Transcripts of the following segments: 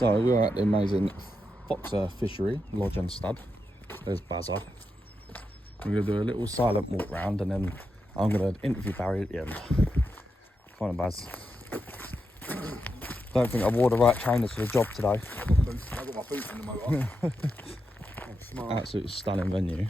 So we're at the amazing Foxer Fishery, Lodge and Stud. There's Bazza. We're going to do a little silent walk round and then I'm going to interview Barry at the end. Find a Baz. Don't think I wore the right trainers for the job today. I've got my boots in the motor. I'm smart. Absolutely stunning venue.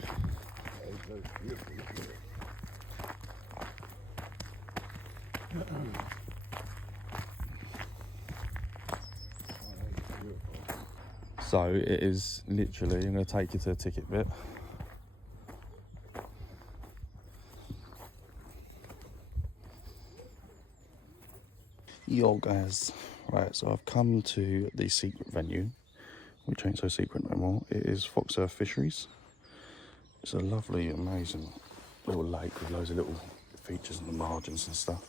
So it is literally, I'm going to take you to the ticket bit. Yo guys, right, so I've come to the secret venue, which ain't so secret no more. It is Foxer Fisheries. It's a lovely, amazing little lake with loads of little features on the margins and stuff.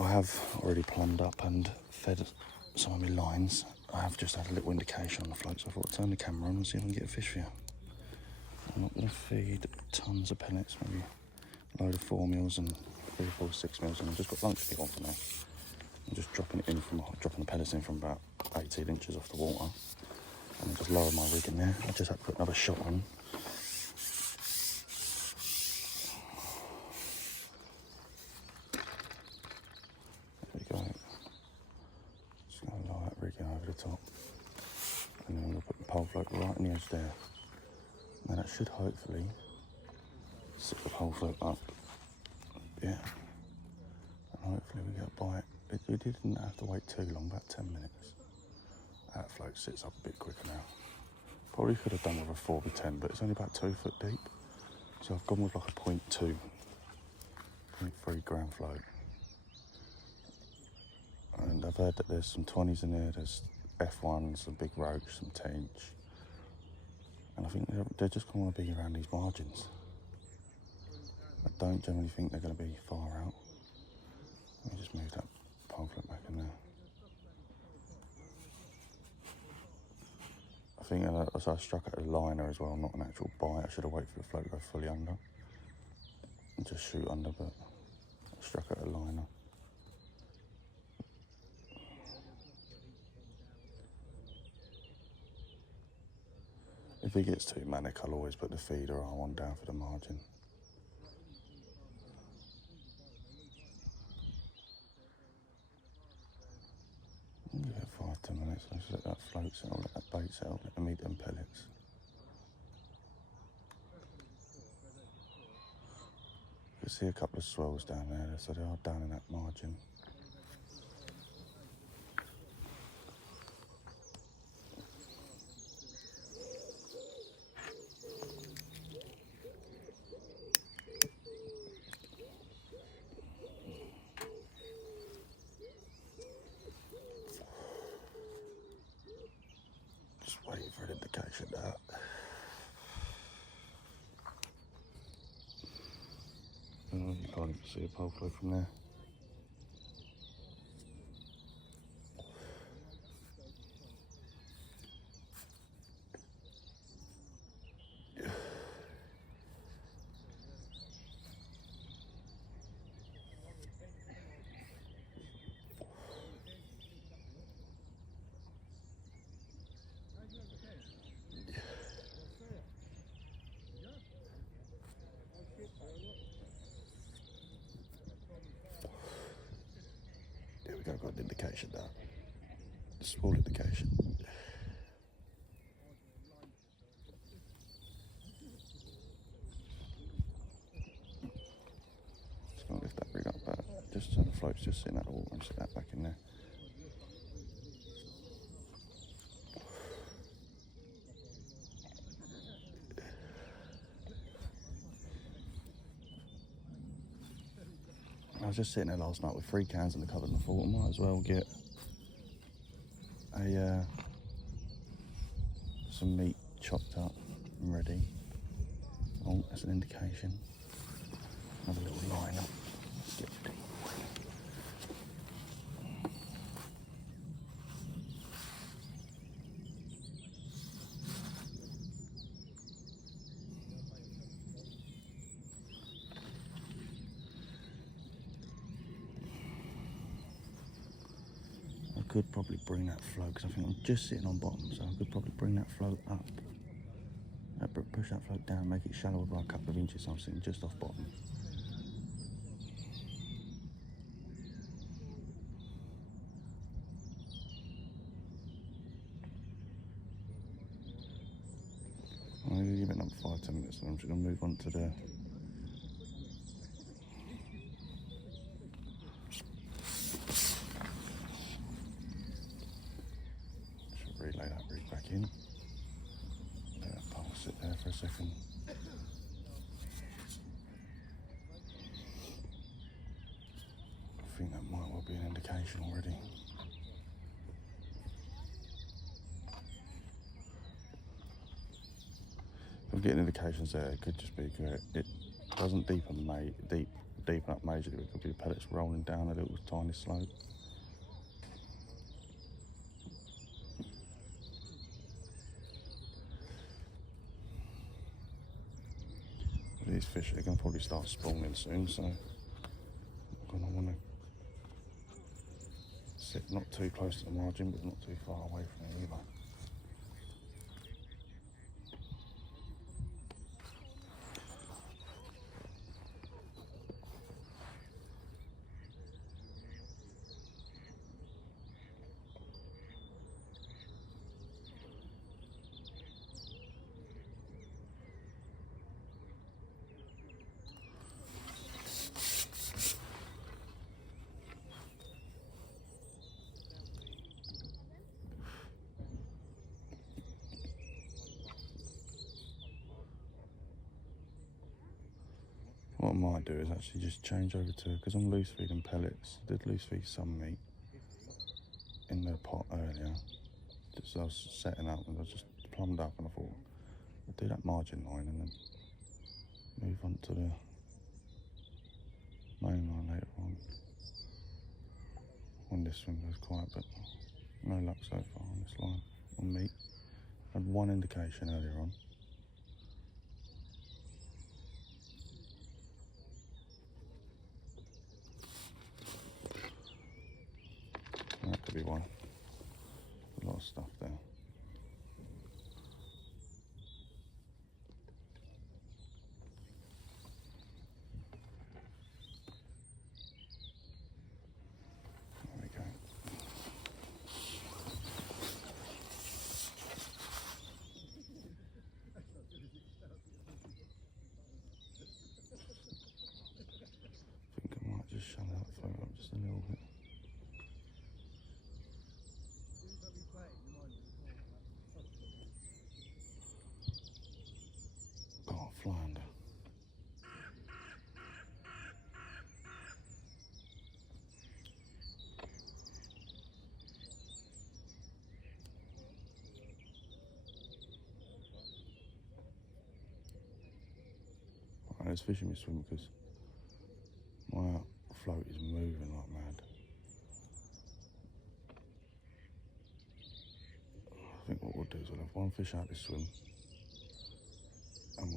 I have already plumbed up and fed some of my lines. I have just had a little indication on the float, so I thought I'd turn the camera on and see if I can get a fish for you. I'm not going to feed tons of pellets, maybe a load of 4 mils and 3, 4, 6 mils, and I've just got lunch pig on for now. I'm just dropping the pellets in from about 18 inches off the water, and I just lower my rig in there. I just had to put another shot on. There we go. Just going to lower that rig in over the top, and then I'm going to put the pole float right on the edge there. Now that should hopefully sit the pole float up. Yeah. And hopefully we get a bite. We didn't have to wait too long, about 10 minutes. That float sits up a bit quicker now. Probably could have done with a 4x10, but it's only about 2 foot deep. So I've gone with like a 0.2, 0.3 gram float. And I've heard that there's some 20s in there, there's F1s, some big roach, some tench. And I think they're just going to be around these margins. I don't generally think they're going to be far out. Let me just move that pole float back in there. I think so I struck at a liner as well, not an actual bite. I should have waited for the float to go fully under and just shoot under, but I struck at a liner. If he gets too manic, I'll always put the feeder arm on down for the margin. Give it 5-10 minutes, I'll just let that float settle, let that bait settle, let them eat them pellets. You can see a couple of swells down there, so they are down in that margin. Just waiting for an indication that. Oh, you can't even see a pole float from there. There we go, got an indication now. Small indication. Just gonna lift that rig up back, just so the float's just sitting at the water and sit that back in there. I was just sitting there last night with 3 cans in the cupboard and I thought I might as well get some meat chopped up and ready. Oh, that's an indication. Another little line up. Let's get ready. could probably bring that float, because I think I'm just sitting on bottom, so I could probably bring that float up. Push that float down, make it shallower by a couple of inches, so I'm sitting just off bottom. I'm going to give it another 5-10 minutes, and I'm just going to move on to the relay that rig back in. Let that pole sit there for a second. I think that might well be an indication already. If I'm getting indications there, it could just be good. It doesn't deepen up majorly. It could be pellets rolling down a little tiny slope. These fish are going to probably start spawning soon, so I'm going to want to sit not too close to the margin, but not too far away from it either. What I might do is actually just change over to, because I'm loose feeding pellets, I did loose feed some meat in the pot earlier. Just as I was setting up and I just plumbed up, and I thought I'll do that margin line and then move on to the main line later on when this one goes quiet, but no luck so far on this line on meat. I had one indication earlier on. That could be one. A lot of stuff there. There we go. I think I might just shut that photo up just a little bit. Flounder. Right, let's fish in my swim because my float is moving like mad. I think what we'll do is we'll have one fish out this swim, and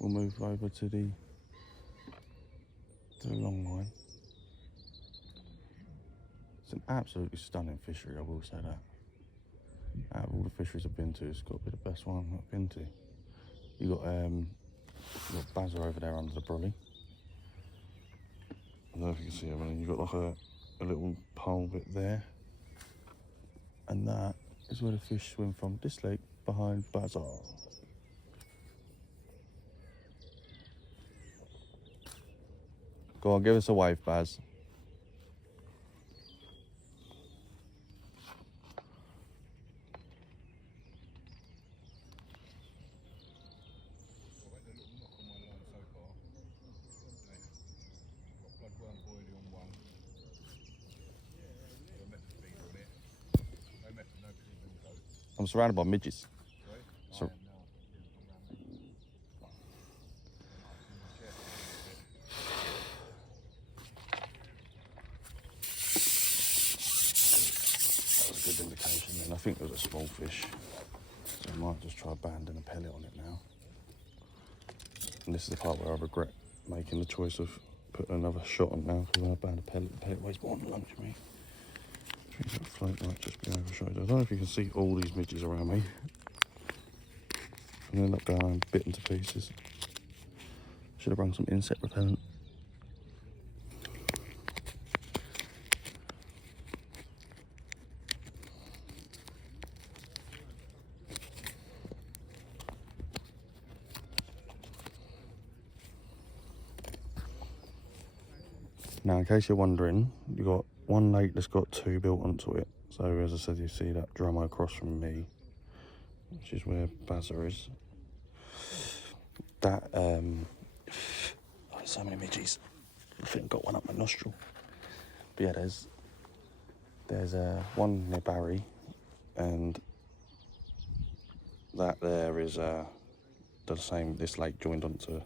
we'll move over to the long line. It's an absolutely stunning fishery, I will say that. Out of all the fisheries I've been to, it's got to be the best one I've been to. You got Bazza over there under the brolly. I don't know if you can see it, but you've got like a little pole bit there. And that is where the fish swim from, this lake behind Bazza. Go on, give us a wave, Baz. I'm surrounded by midges. So that was a good indication, and I think there was a small fish. So I might just try banding a pellet on it now. And this is the part where I regret making the choice of putting another shot on now, because when I band a pellet, the pellet weighs more than lunch meat. I think that float might just be overshadowed. I don't know if you can see all these midges around me. I'm going to end up going and bitten to pieces. Should have brought some insect repellent. Now, in case you're wondering, you've got one lake that's got two built onto it. So, as I said, you see that drummer across from me, which is where Bazza is. That, oh, so many midges. I think I got one up my nostril. But yeah, there's one near Barry, and that there is the same. This lake joined onto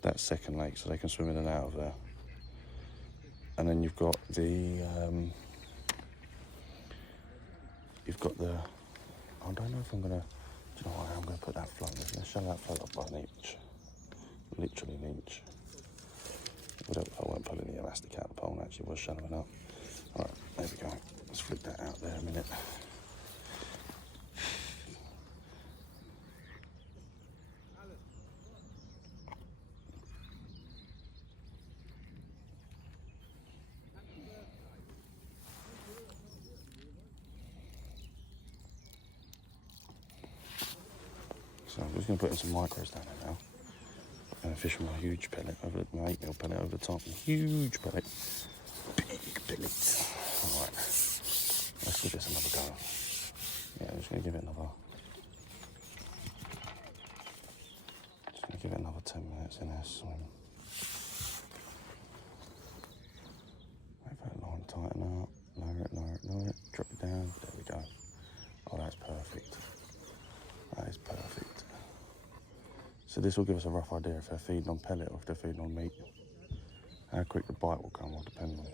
that second lake, so they can swim in and out of there. And then you've got the I don't know if I'm gonna. Do you know what? I'm gonna put that float. I'm gonna shut that float up by an inch, literally an inch. I won't pull any elastic out the pole. Actually, was shallow enough. All right, there we go. Let's flick that out there a minute. So I'm just going to put in some micros down there now. And fish from a huge pellet, my 8 mil pellet over the top. Huge pellet. Big pellet. Alright. Let's give this another go. Yeah, I'm just going to give it another. Just going to give it another 10 minutes in there swim. Make that line tighten up. Lower it. Drop it down. There we go. Oh, that's perfect. That is perfect. So this will give us a rough idea if they're feeding on pellet or if they're feeding on meat. How quick the bite will come will depend on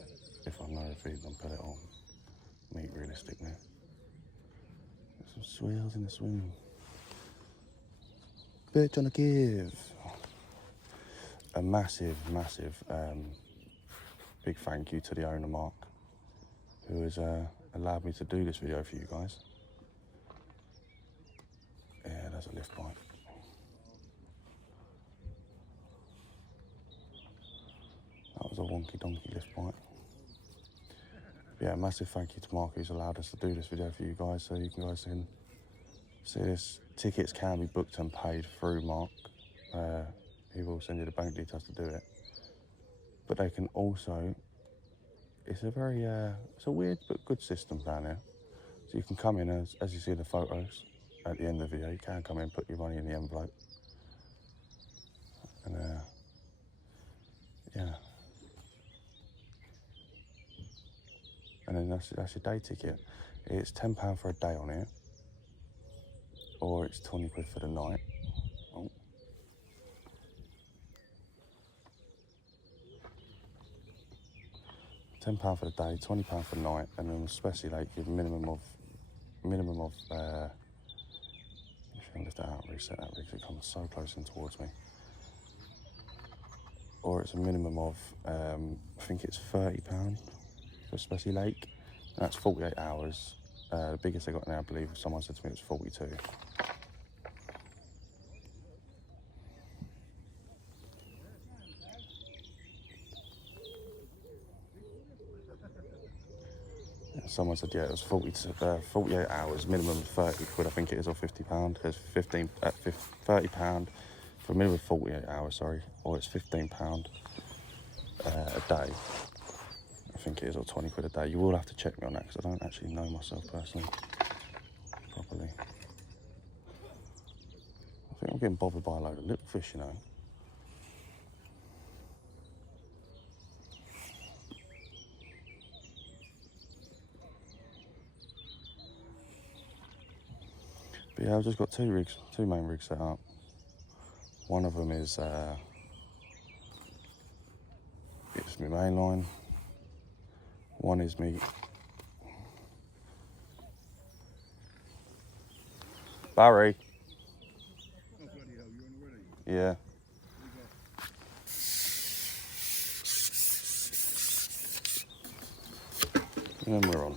if I know they're feeding on pellet or meat realistically. There's some swells in the swim. Bitch on a give. A massive big thank you to the owner Mark, who has allowed me to do this video for you guys. Yeah, there's a lift bite. That was a wonky donkey lift bite. But yeah, massive thank you to Mark who's allowed us to do this video for you guys, so you guys can see this. Tickets can be booked and paid through Mark. He will send you the bank details to do it. But they can also, it's a weird but good system down here. So you can come in as you see the photos at the end of the video, you can come in, put your money in the envelope. And yeah. And then that's your day ticket. It's £10 for a day on it, or it's 20 quid for the night. Oh. £10 for the day, £20 for the night, and then especially like your minimum of if you can lift that out, reset that because it comes so close in towards me. Or it's a minimum of I think it's £30 for Specie Lake. That's 48 hours. The biggest I got now, I believe, someone said to me it was 42. Someone said, yeah, it was 48 hours, minimum of 30 quid, I think it is, or £50. There's £30 for a minimum of 48 hours, sorry, or it's £15 a day. I think it is, or 20 quid a day. You will have to check me on that because I don't actually know myself personally properly. I think I'm getting bothered by a load of little fish, you know. But yeah, I've just got two main rigs set up. One of them is it's my main line. One is me. Barry. Oh, bloody hell, you're on already? Yeah. And then we're on.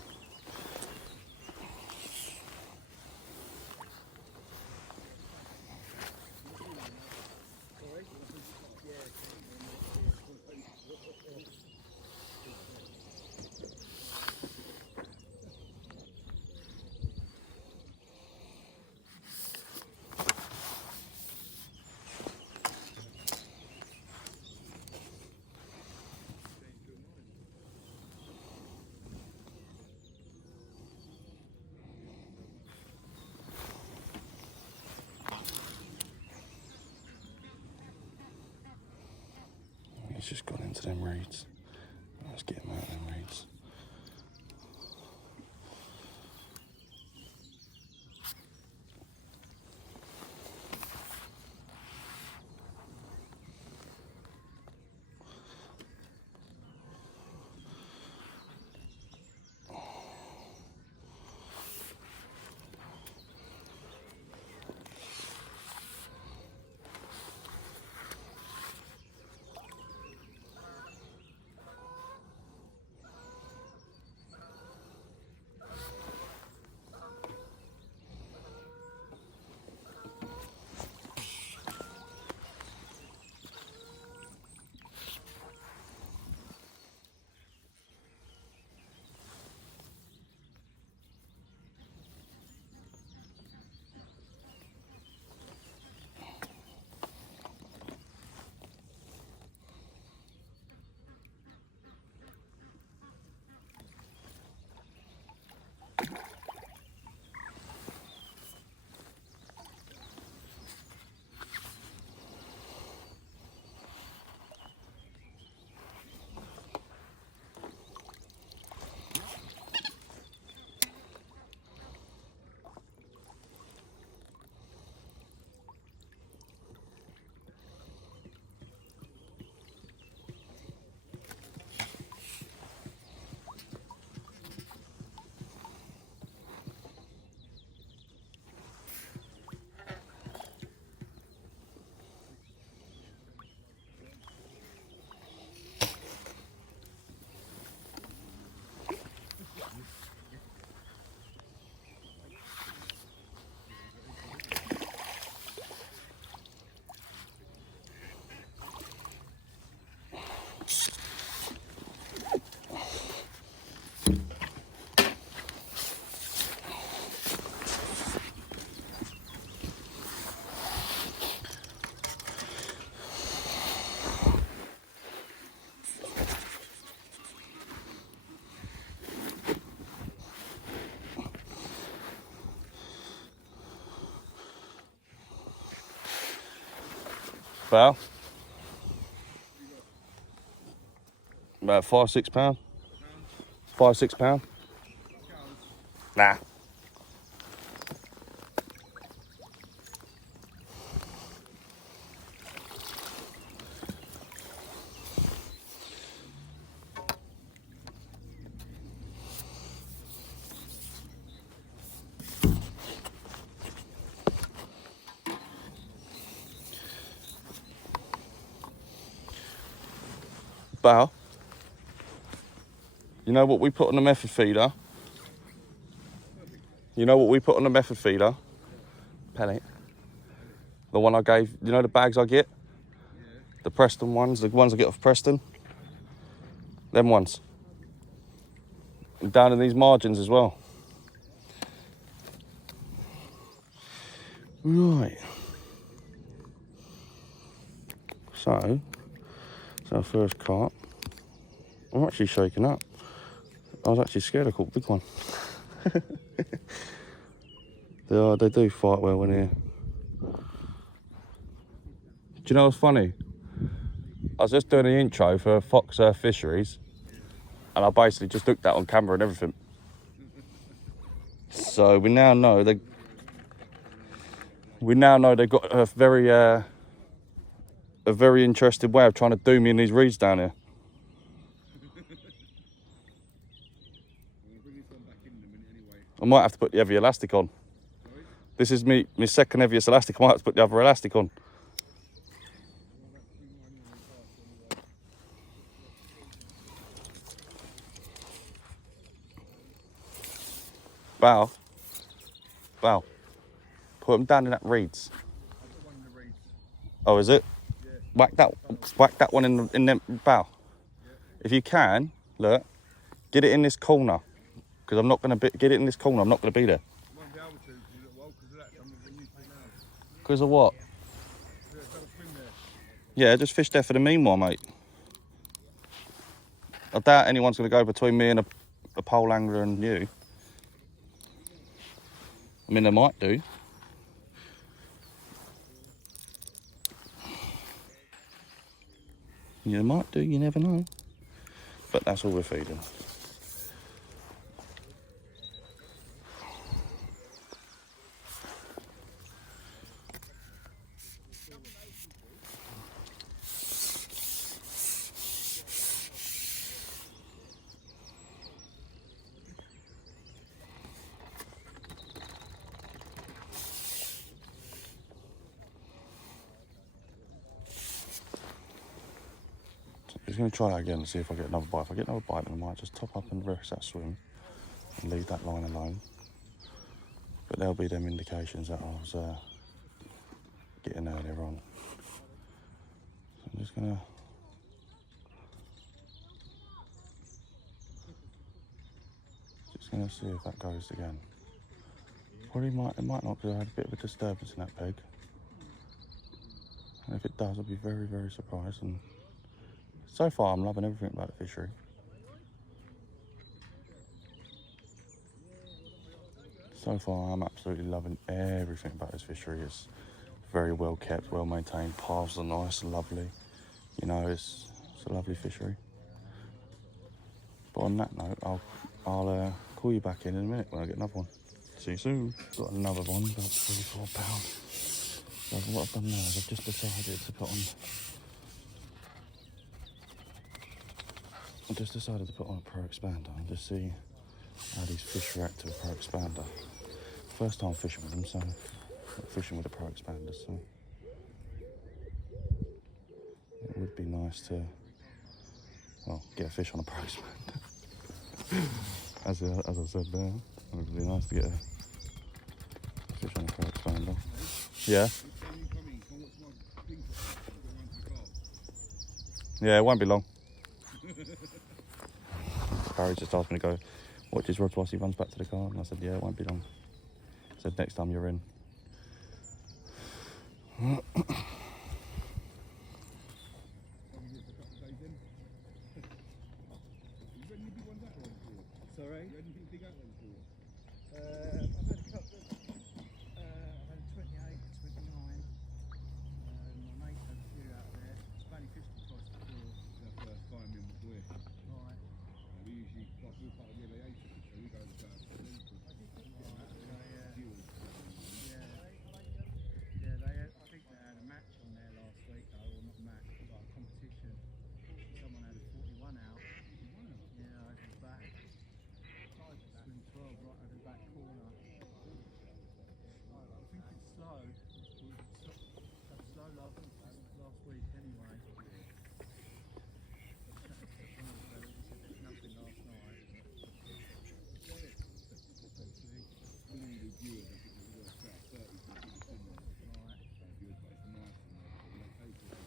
He's just gone into them reeds. Let's get him out of them reeds. About 5-6 pound. 5-6 pound. Nah. Bow. You know what we put on the method feeder? You know what we put on the method feeder? Pellet. The one I gave, you know the bags I get? The Preston ones, the ones I get off Preston? Them ones. And down in these margins as well. Right. So, it's our first carp. I'm actually shaking up. I was actually scared I caught a big one. They do fight well in here. Do you know what's funny? I was just doing the intro for Fox Earth Fisheries, and I basically just looked that on camera and everything. So we now know they've got a very interesting way of trying to do me in these reeds down here. I might have to put the heavy elastic on. This is my second heaviest elastic. I might have to put the other elastic on. Bow. Put them down in that reeds. Oh, is it? Yeah. Whack that one in the bow. Yeah. If you can, look, get it in this corner, because I'm not going to get it in this corner. I'm not going to be there. I won't be able to for a little while because of that. I'm not going to use it now. Because of what? Yeah, just fish there for the meanwhile, mate. I doubt anyone's going to go between me and a pole angler and you. I mean, they might do. You might do, you never know. But that's all we're feeding. Just going to try that again and see if I get another bite. If I get another bite, then I might just top up and rest that swim and leave that line alone. But there'll be them indications that I was getting earlier on. So I'm just going to see if that goes again. Probably it might not, because I had a bit of a disturbance in that peg. And if it does, I'll be very, very surprised. And so far, I'm loving everything about the fishery. So far, I'm absolutely loving everything about this fishery. It's very well kept, well maintained. Paths are nice and lovely. You know, it's a lovely fishery. But on that note, I'll call you back in a minute when I get another one. See you soon. Got another one, about £44. So what I've done now is I've just decided to put on. I just decided to put on a Pro Expander and just see how these fish react to a Pro Expander. First time fishing with them, so fishing with a Pro Expander, so it would be nice to, well, get a fish on a Pro Expander. as I said there, it would be nice to get a fish on a Pro Expander. Yeah. Yeah, it won't be long. Barry just asked me to go watch his rod whilst he runs back to the car, and I said, yeah, it won't be long. He said, next time you're in. Sorry? You had anything big out there before? I've had a couple of, I've had a 28, 29. My mate had a few out there. It's only fished twice before. That's the first time in before. Right. We usually, like, we're part of the MAA system, so we go to the Yeah, I think they had a match on there last week, though, or not a match, but like a competition. Someone had a 41 out. Yeah, over the back. Swing 12 right over the back corner. I think it's slow. That's slow last week anyway. There's nothing last night. the viewers, I think it works out 30 to 30 similar. Right. Viewers, but it's nice and they pay for it.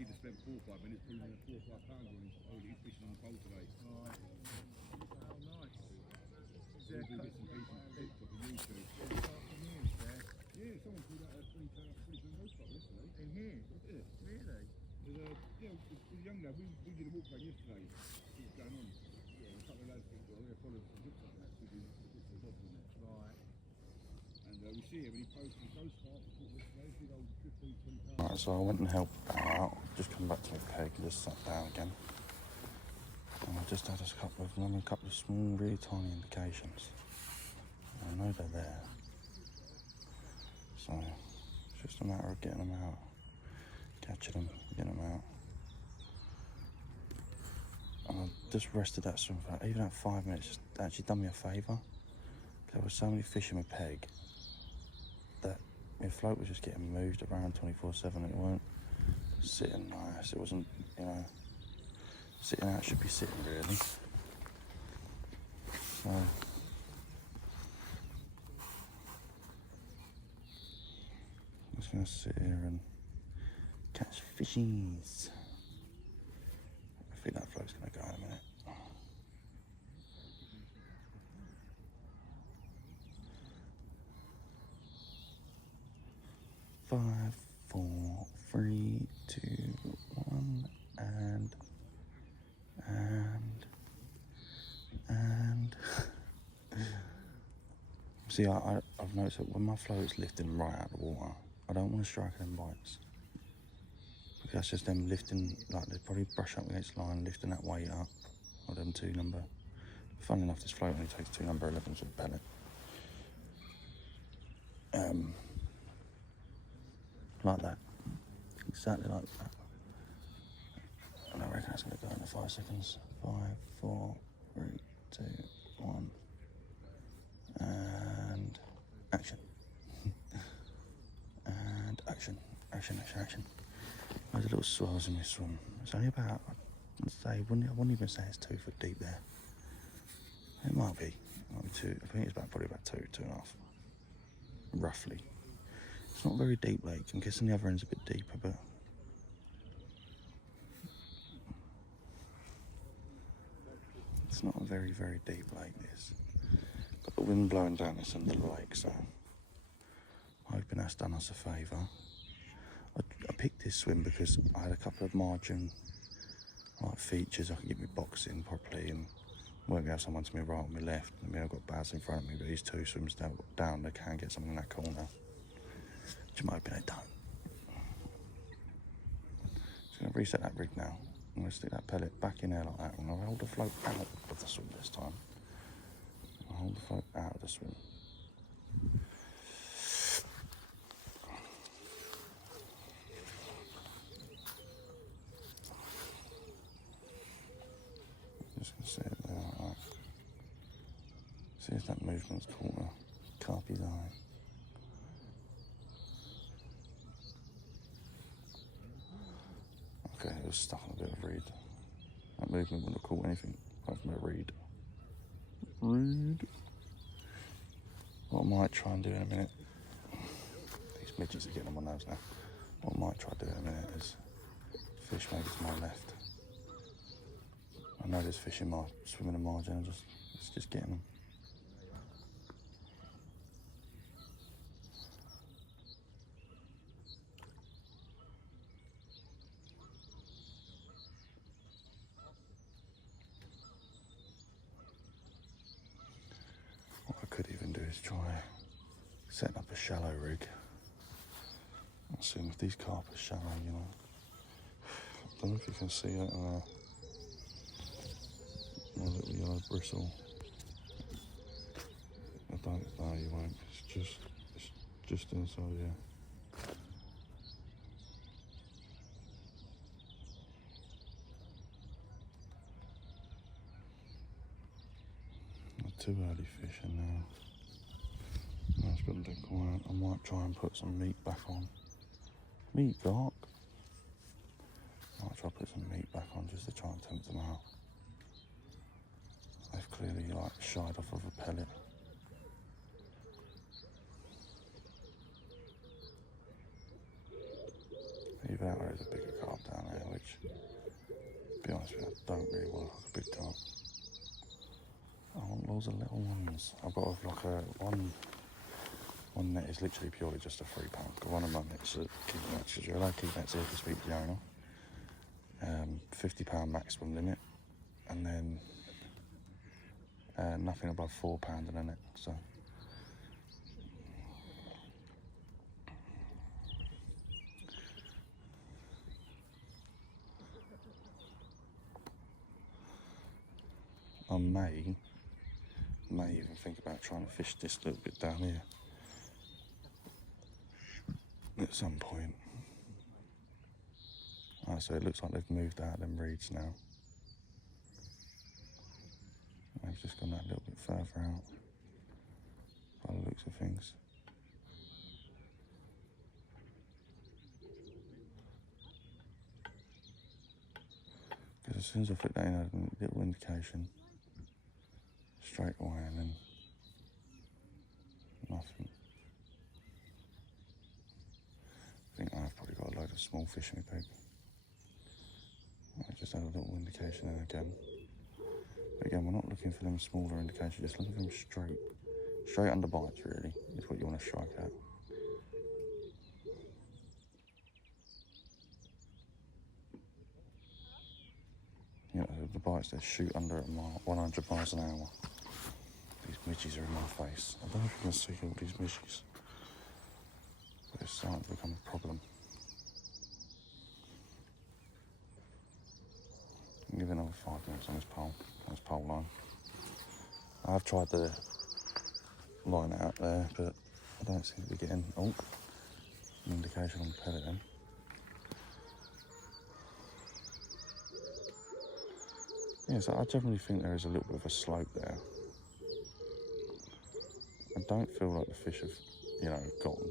Either spent 4 or 5 minutes proving at 4 or 5 pounds on his he's fishing on the pole today. Right. Oh, nice. Is there a bits and pieces picked up on YouTube. Yeah, someone pulled out a 3 pound roast top yesterday. In here? Yeah. Really? There's a young lad, we did a walk around yesterday. See what's going on. Yeah, a couple of lads think, well, they're following some hooks like that. We do hooks and bobs on there. Right. And we see him and he posted his roast top. We caught yesterday, big old 15, 20 pounds. Right, so I went and helped out. Just come back to my peg and just sat down again. And I just had a couple of small, really tiny indications. I know they're there. So it's just a matter of getting them out, catching them, getting them out. And I just rested that swim for even at 5 minutes. Just actually done me a favour. There were so many fish in my peg that my float was just getting moved around 24/7. It weren't sitting nice. It wasn't, you know, sitting out should be sitting really. So I'm just gonna sit here and catch fishies. I think that float's gonna go in a minute. Five, 4, 3, 2, 1, and see, I've noticed that when my float's lifting right out of the water, I don't want to strike them bites. That's just them lifting, like they probably brush up against the line, lifting that weight up. Or them 2 number. Funnily enough, this float only takes 2 number 11s with pellet. Like that. Exactly like that. And I reckon that's going to go in 5 seconds. 5, 4, 3, 2, 1. And action. And action. Action, action, action. There's a little swells in this swim. It's only about, I wouldn't even say it's 2 foot deep there. It might be. It might be 2. I think it's probably about 2, 2.5. Roughly. It's not a very deep lake. I'm guessing the other end's a bit deeper, but it's not a very, very deep lake, this. Got the wind blowing down this end of the lake, so I'm hoping that's done us a favour. I picked this swim because I had a couple of margin features. I could get my box in properly and won't have someone to my right or my left. I mean, I've got Baz in front of me, but these 2 swims down, they can get someone in that corner. Which I'm hoping they don't. Just going to reset that rig now. I'm going to stick that pellet back in there like that. I'm going to hold the float out of the swim this time. I'll hold the float out of the swim. Just going to set it there like that. See if that movement's caught a carpy's eye. Okay, it was stuck on a bit of reed. That movement wouldn't have caught anything apart from a reed. What I might try and do in a minute, these midgets are getting on my nerves now. What I might try to do in a minute is fish maybe to my left. I know there's fish in my swimming in margin, it's just getting them. What I could even do is try setting up a shallow rig. I'll see if these carp are shallow, you know. I don't know if you can see it. My little yellow bristle. I don't know, you won't. It's just inside here. Not too early fishing now. No, it's got to be quiet. I might try and put some meat back on. Meat, Doc? I might try to put some meat back on just to try and tempt them out. They've clearly shied off of a pellet. Even out there is a bigger carp down there, which, to be honest with you, I don't really want a big carp. I want loads of little ones. I've got one net is literally purely just a £3. One of my nets are keep nets, because you're allowed to keep nets here to speak to the owner. £50 maximum limit, and then nothing above £4 in a net. So I may even think about trying to fish this little bit down here at some point. So it looks like they've moved out them reeds now. They've just gone that little bit further out by the looks of things. Because as soon as I put that in, I had a little indication straight away, and then nothing. I think I've probably got a load of small fish in my peg. I just had a little indication there again. But again, we're not looking for them smaller indications, just looking for them straight under bites, really, is what you want to strike at. You know, the bites that shoot under at 100 miles an hour. These midges are in my face. I don't know if you can see all these midges, but it's starting to become a problem. 5 minutes on this pole line. I've tried to line it out there, but I don't seem to be getting an indication on the pellet then. Yeah, so I generally think there is a little bit of a slope there. I don't feel like the fish have, you know, gone.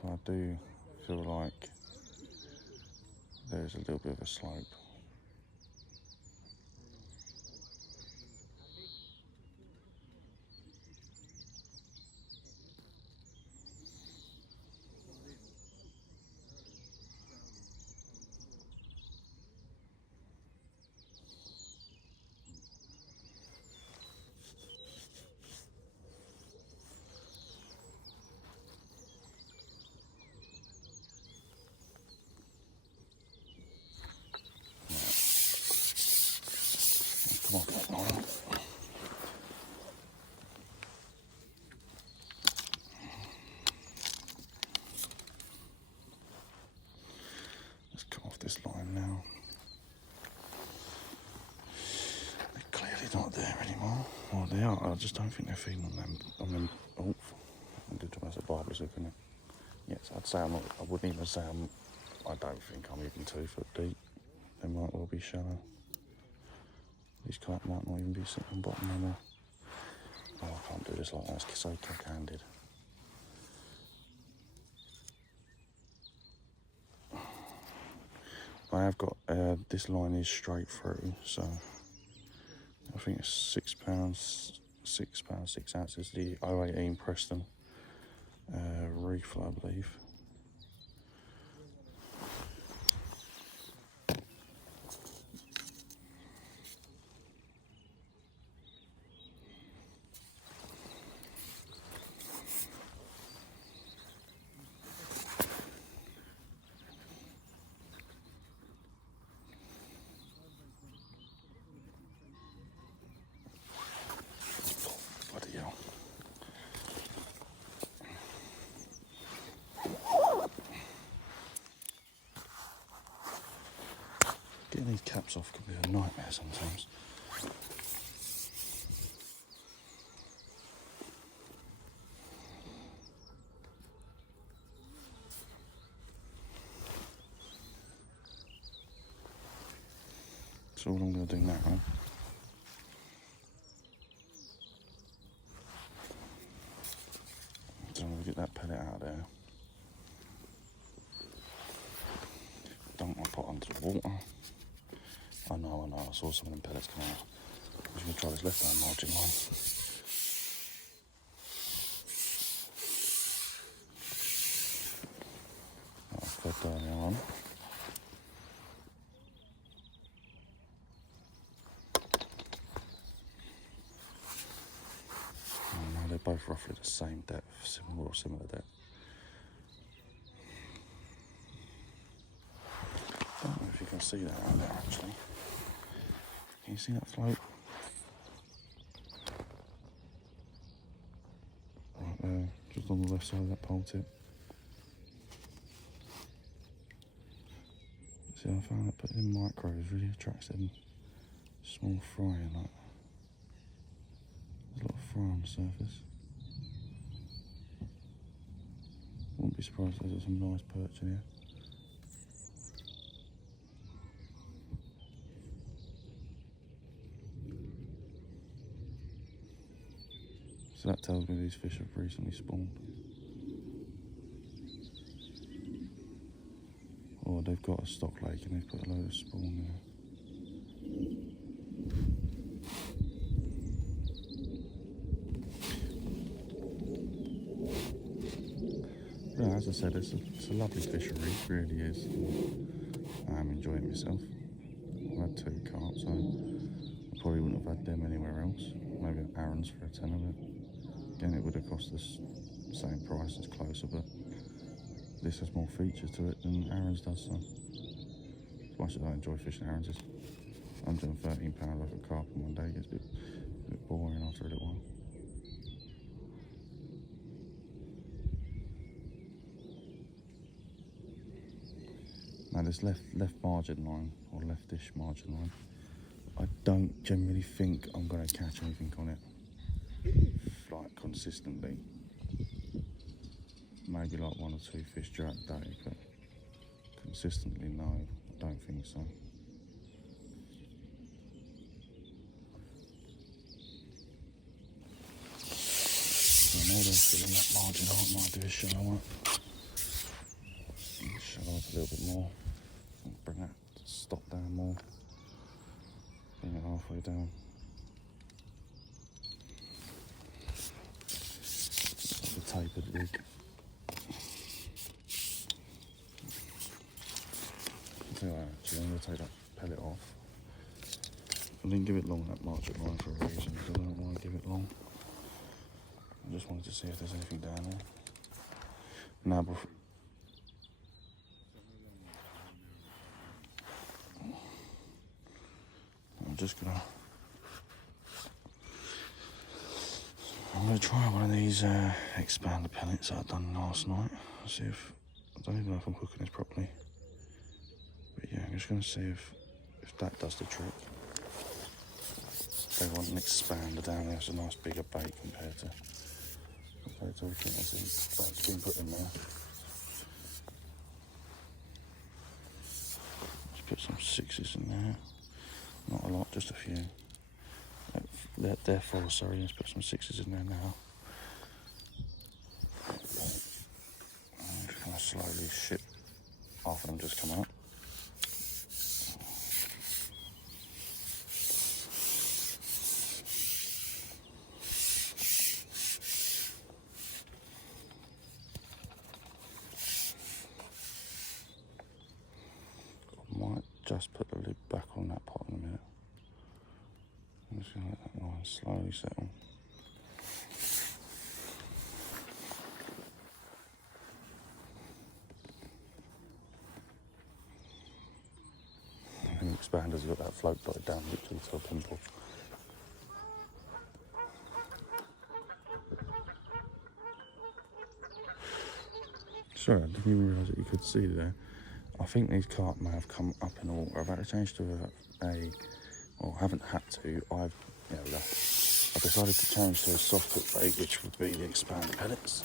So I do feel like there's a little bit of a slope. Come on, come on. Let's come off this line now. They're clearly not there anymore. Well, they are. I just don't think they're feeding on them. Oh, I did try to barber's hook, innit? Yes, I'd say I'm not. I wouldn't even say I'm. I don't think I'm even 2 foot deep. They might well be shallow. These carp might not even be sitting on bottom anymore. Oh, I can't do this like that. It's so cack-handed. I have got, this line is straight through, so I think it's £6, £6, 6 ounces, the 018 Preston reef, I believe. Bloody hell. Getting these caps off can be a nightmare sometimes. So all I'm going to do now, so I'm going to get that pellet out of there. Dunk my pot under the water. I know, I saw some of them pellets come out. I'm just going to try this left hand margin line. I've fed earlier on. Now they're both roughly the same depth, similar depth. I don't know if you can see that out there actually. Can you see that float? Right there, just on the left side of that pole tip. See, I found that putting in micros really attracts them small fry and like. There's a lot of fry on the surface. Wouldn't be surprised if there's some nice perch in here. So that tells me these fish have recently spawned. Or they've got a stock lake and they've put a load of spawn there. Yeah, as I said, it's a lovely fishery, it really is. I'm enjoying myself. I've had 2 carp, so I probably wouldn't have had them anywhere else. Maybe at Aaron's for a tenner, but again, it would have cost us the same price, it's closer, but this has more features to it than Aaron's does, so as much as I enjoy fishing Aaron's, it's £113 worth of carp in one day. It gets a bit boring after a little while. Now this left margin line, or leftish margin line, I don't generally think I'm going to catch anything on it, like consistently. Maybe like 1 or 2 fish during the day, but consistently, no, I don't think so. So I know they're still in that margin. I might do a shallow one. Shallow up a little bit more. Bring that stop down more. Bring it halfway down. Like a tapered rig. I'll tell you what, actually, I'm going to take that pellet off. I didn't give it long, that margin line, for a reason, because I don't want to give it long. I just wanted to see if there's anything down there. Now, I'm gonna try one of these expander pellets that I done last night. See if, I don't even know if I'm cooking this properly. But yeah, I'm just gonna see if that does the trick. They want an expander down there. It's a nice bigger bait compared to everything that's been put in there. Let's put some 6s in there. Not a lot, just a few. They're 4, sorry. Let's put some 6s in there now. I'm just going to slowly ship half of them just come out. I might just put the lid back on that pot in a minute. I'm just going to let that line slowly settle. And the expander's got that float dotted down literally to a pimple. Sorry, I didn't even realise that you could see there. I think these carp may have come up in the water. I've had to change to well, I haven't had to. I've decided to change to a soft hook bait, which would be the expander pellets,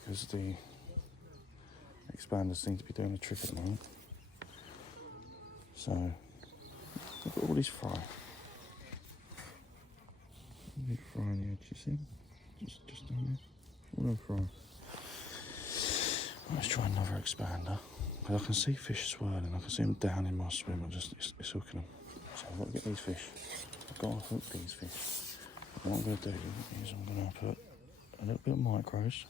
because the expanders seem to be doing the trick at the moment. So look at all these fry. Big fry on the edge, you see? Just down there. All them fry. Let's try another expander. Because I can see fish swirling. I can see them down in my swim. It's hooking them. So I've got to get these fish. I've got to hook these fish. And what I'm going to do is I'm going to put a little bit of micros.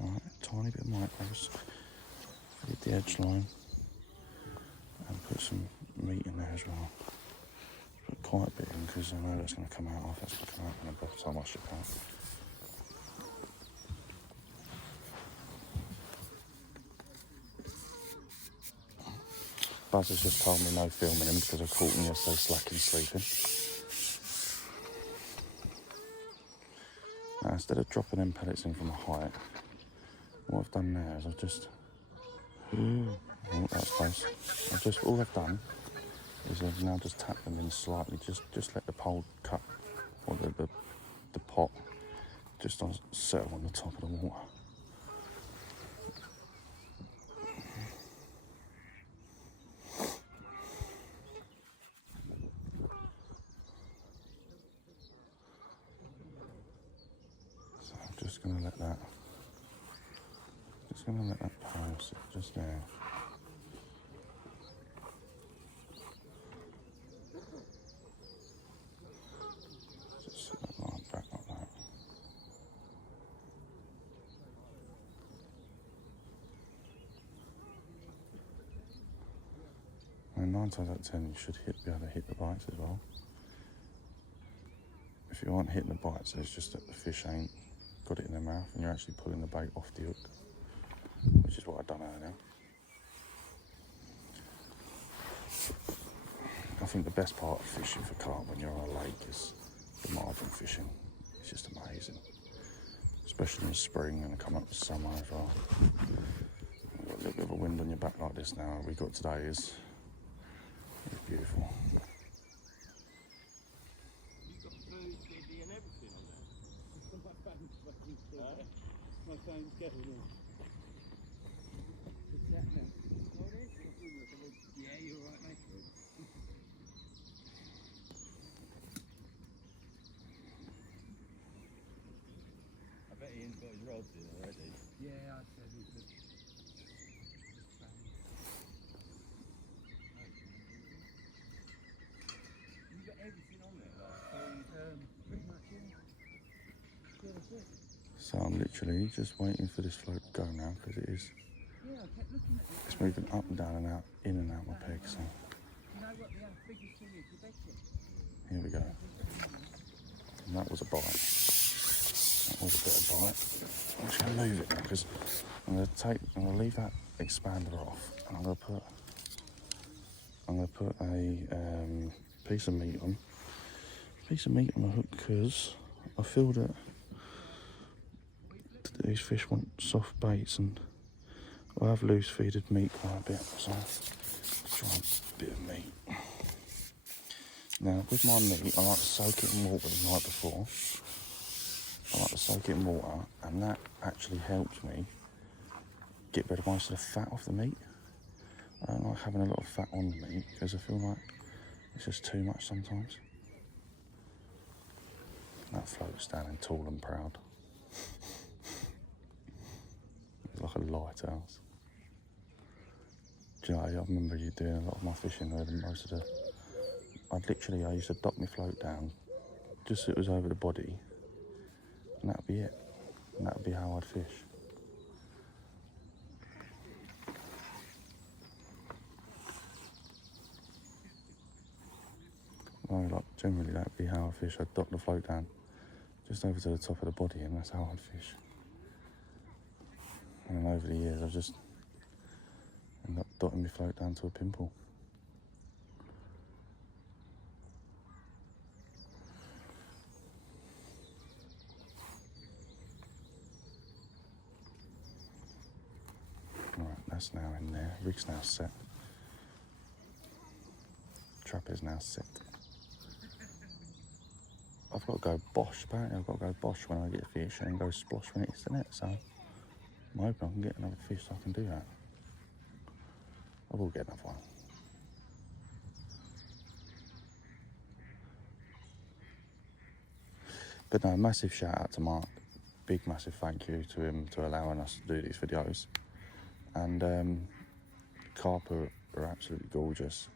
Alright, a tiny bit of micros. Hit the edge line. And put some meat in there as well. Put quite a bit in because I know that's going to come out. Half that's going to come out and by the time I ship out. Buzz has just told me no filming him because I caught him yesterday slacking sleeping. Now, instead of dropping them pellets in from a height, what I've done now is I've just... Oh, that's close. All I've done is I've now just tapped them in slightly, just let the pole cut, or the pot, just settle on the top of the water. Just going to let that pile sit just there. Just set that line back like that. And 9 times out of 10 you should be able to hit the bites as well. If you aren't hitting the bites, it's just that the fish ain't got it in their mouth and you're actually pulling the bait off the hook, which is what I've done earlier. I think the best part of fishing for carp when you're on a lake is the margin fishing. It's just amazing, especially in the spring and come up to summer as well. You've got little bit of a wind on your back like this now we got today is beautiful. You've got food, CD and everything on there. My phone's getting all. What's that now? Oh, it is. Yeah, you're right, mate. I bet Ian's got his rods in already. Yeah, I said we could. You've got everything on there, like food. Pretty much, yeah. Yeah, that's it. So I'm literally just waiting for this float to go now because it is. Yeah, I kept looking at it. It's moving up and down and out, in and out my peg. So You know what the biggest thing is? The bed sheet. here we go. And that was a bite. That was a bit of bite. I'm just going to move it now because I'm going to leave that expander off and I'm going to put a piece of meat on. Piece of meat on the hook because I feel that these fish want soft baits and I have loose feeded meat quite a bit, so let's try a bit of meat. Now with my meat, I like to soak it in water the night before. I like to soak it in water, and that actually helps me get rid of most of the fat off the meat. I don't like having a lot of fat on the meat because I feel like it's just too much sometimes. That float's standing tall and proud. It's like a lighthouse. Do you know, I remember you doing a lot of my fishing where most of the... I used to dock my float down just so it was over the body, and that'd be it. And that'd be how I'd fish. Like generally that'd be how I fish. I'd dock the float down just over to the top of the body and that's how I'd fish. And then over the years I've just ended up dotting my float down to a pimple. Right, that's now in there. Rig's now set. Trap is now set. I've got to go bosh, apparently I've got to go bosh when I get a fish and then go splosh when it hits the net, so I'm hoping I can get another fish so I can do that. I will get another one. But no, massive shout out to Mark. Big massive thank you to him for allowing us to do these videos. And carp are absolutely gorgeous.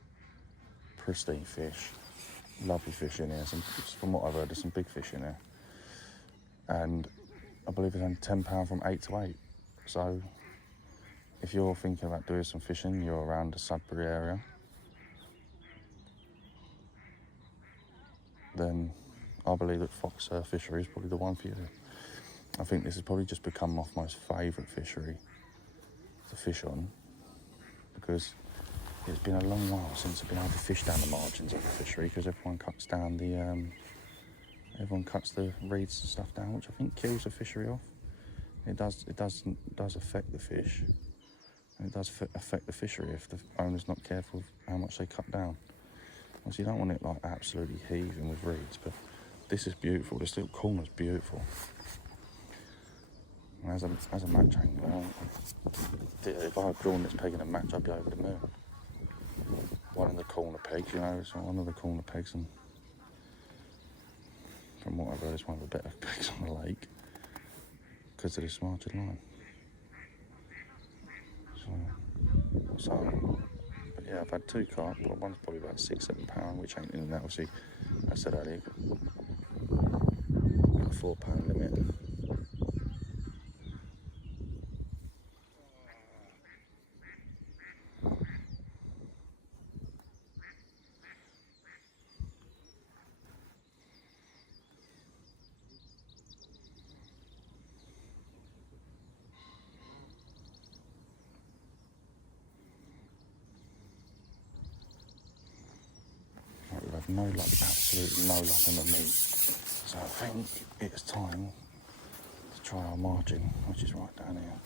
Pristine fish. Lovely fish in here. From what I've heard, there's some big fish in here. And I believe it's only £10 from 8 to 8. So if you're thinking about doing some fishing, you're around the Sudbury area, then I believe that Fox Fishery is probably the one for you. I think this has probably just become my most favourite fishery to fish on because it's been a long while since I've been able to fish down the margins of the fishery because everyone cuts down the reeds and stuff down, which I think kills the fishery off. It does affect the fish, and it does affect the fishery if the owner's not careful of how much they cut down. Obviously, you don't want it like absolutely heaving with reeds, but this is beautiful. This little corner's beautiful. And as a match angler, if I had drawn this peg in a match, I'd be over the moon. One of the corner pegs, you know, it's one of the corner pegs, and from what I've heard, it's one of the better pegs on the lake because of this margin line. So, but yeah, I've had 2 carp, but one's probably about £6-7, which ain't in and out. Obviously, I said earlier, got a £4 limit. We've had no luck, absolutely no luck on the meat. So I think it's time to try our margin, which is right down here.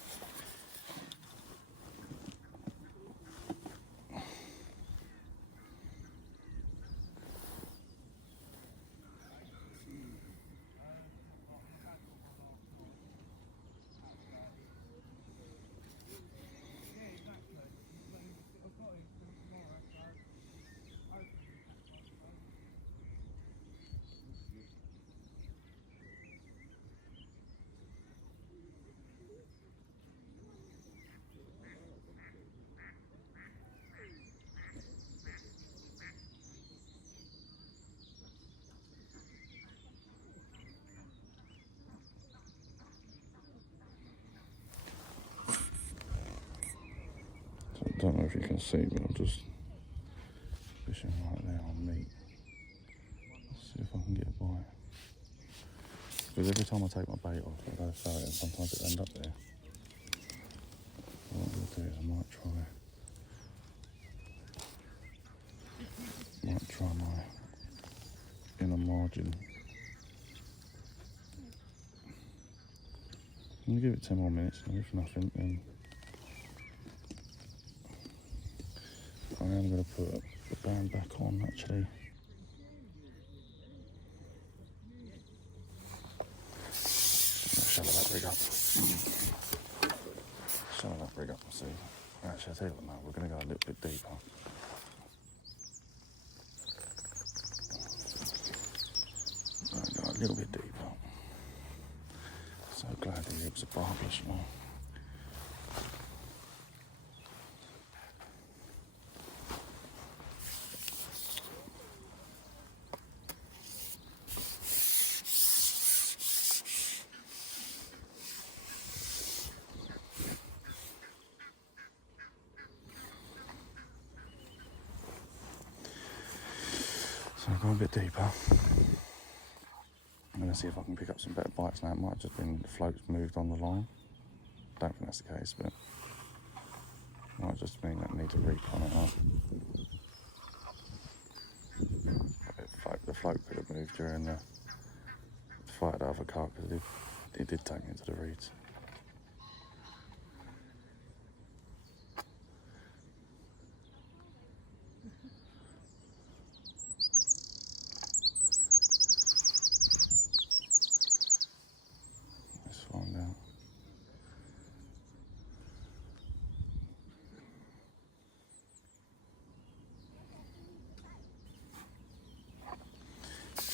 if you can see me, I'm just fishing right there on meat. Let's see if I can get a bite. Because every time I take my bait off, I go throw it and sometimes it ends up there. So what I'm going to do is I might try my inner margin. I'm going to give it 10 more minutes, and if nothing, then I am going to put the band back on actually. Shallow that rig up. Shallow that rig up and see. Actually, I'll tell you what now, we're going to go a little bit deeper. Go a little bit deeper. So glad the ribs are barbish now. So I'll go a bit deeper. I'm going to see if I can pick up some better bites now. It might have just been the floats moved on the line. Don't think that's the case, but it might just mean that I need to recon it up. The float could have moved during the fight of the carp because it did take me into the reeds. Let's find out.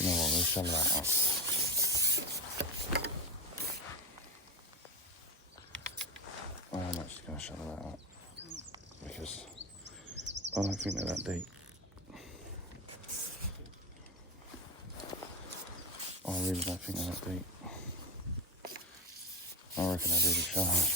You know what, let's shallow that up. I am actually going to shallow that up because I don't think they're that deep. I really don't think they're that deep. I reckon they're really shallow.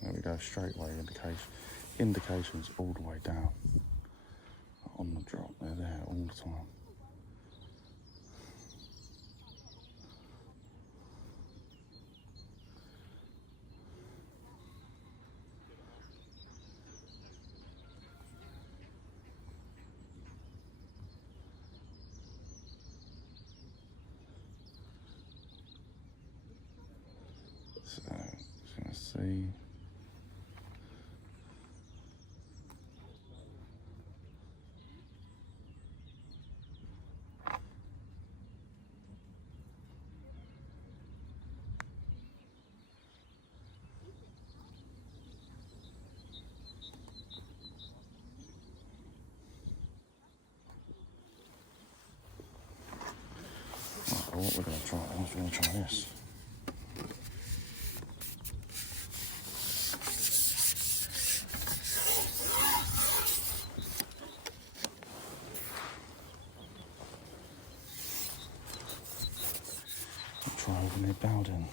There we go, straight away indications all the way down on the drop. They're there all the time. So, just gonna see. Right, well, what we're gonna try is we're gonna try this. Try over near Bowden.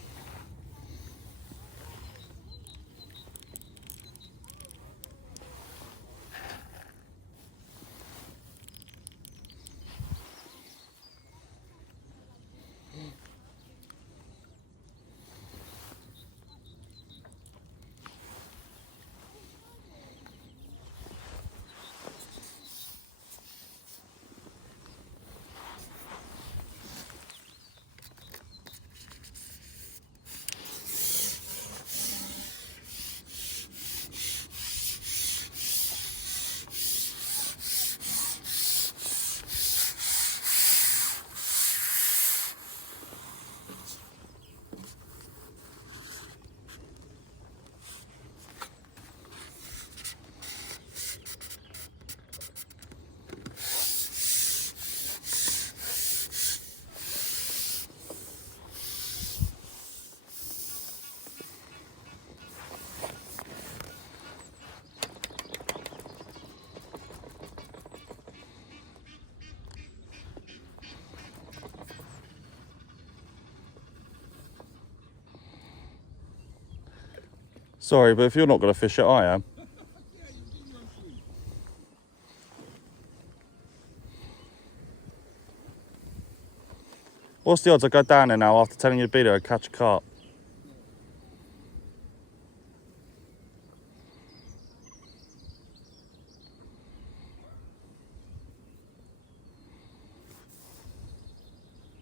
Sorry, but if you're not going to fish it, I am. Yeah, you do your own swim. What's the odds I go down there now after telling you to be there and catch a carp?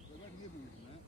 They've had nibbles and that.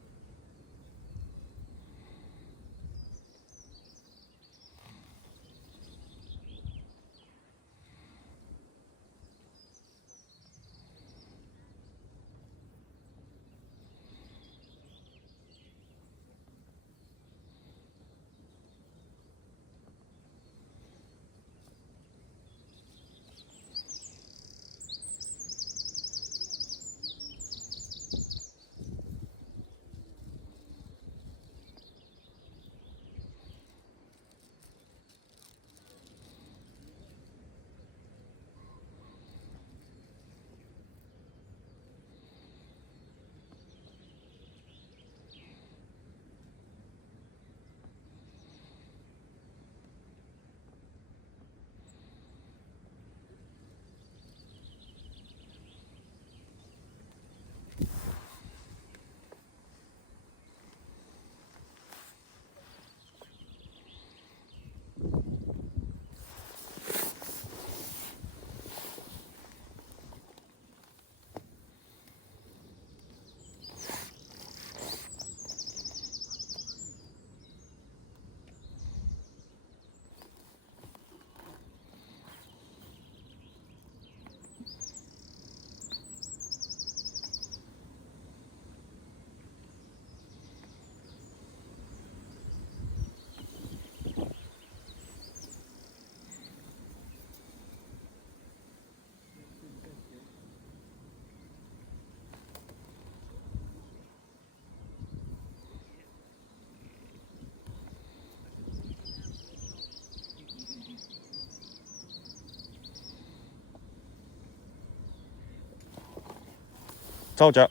Told ya.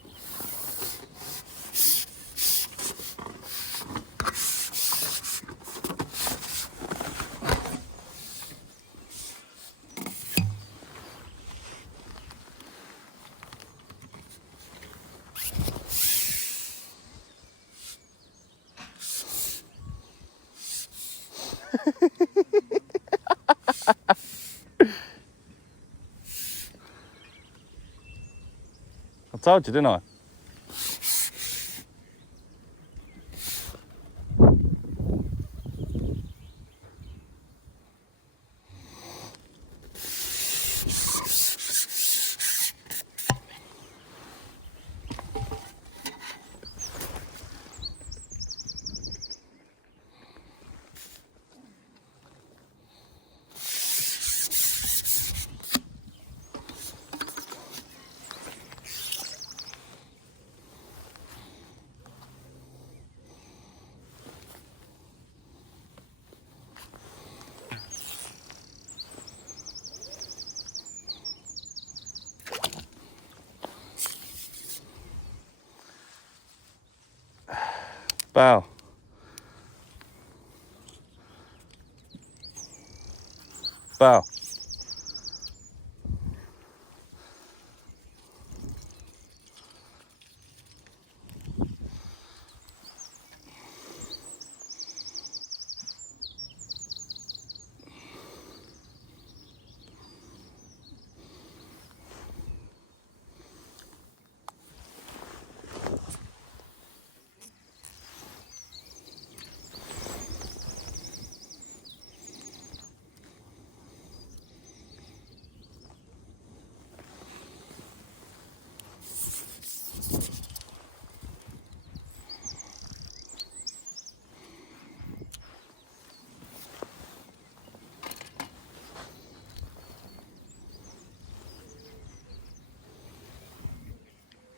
I told you, didn't I? Bow. Bow.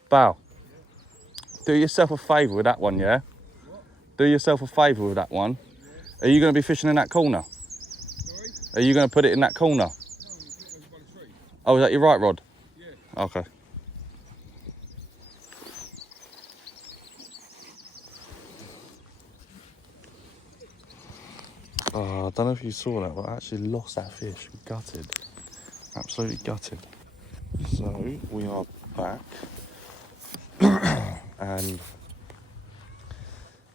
Bow. Do yourself a favour with that one, yeah? What? Do yourself a favour with that one. Are you going to be fishing in that corner? Sorry? Are you going to put it in that corner? No, I'm over by the tree. Oh, is that your right rod? Yeah. Okay. Oh, I don't know if you saw that, but I actually lost that fish. Gutted. Absolutely gutted. So, we are back. And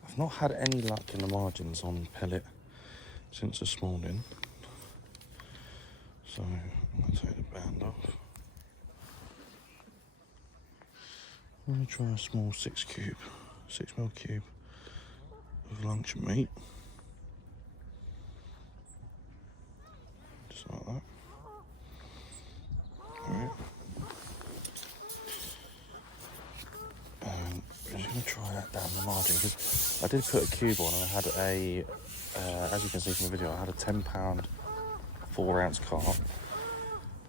I've not had any luck in the margins on pellet since this morning. So, I'm going to take the band off. I'm going to try a small 6mm cube of lunch meat. Just like that. Alright. And I'm just going to try that down the margin because I did put a cube on and I had a, as you can see from the video, I had a £10 4-ounce carp,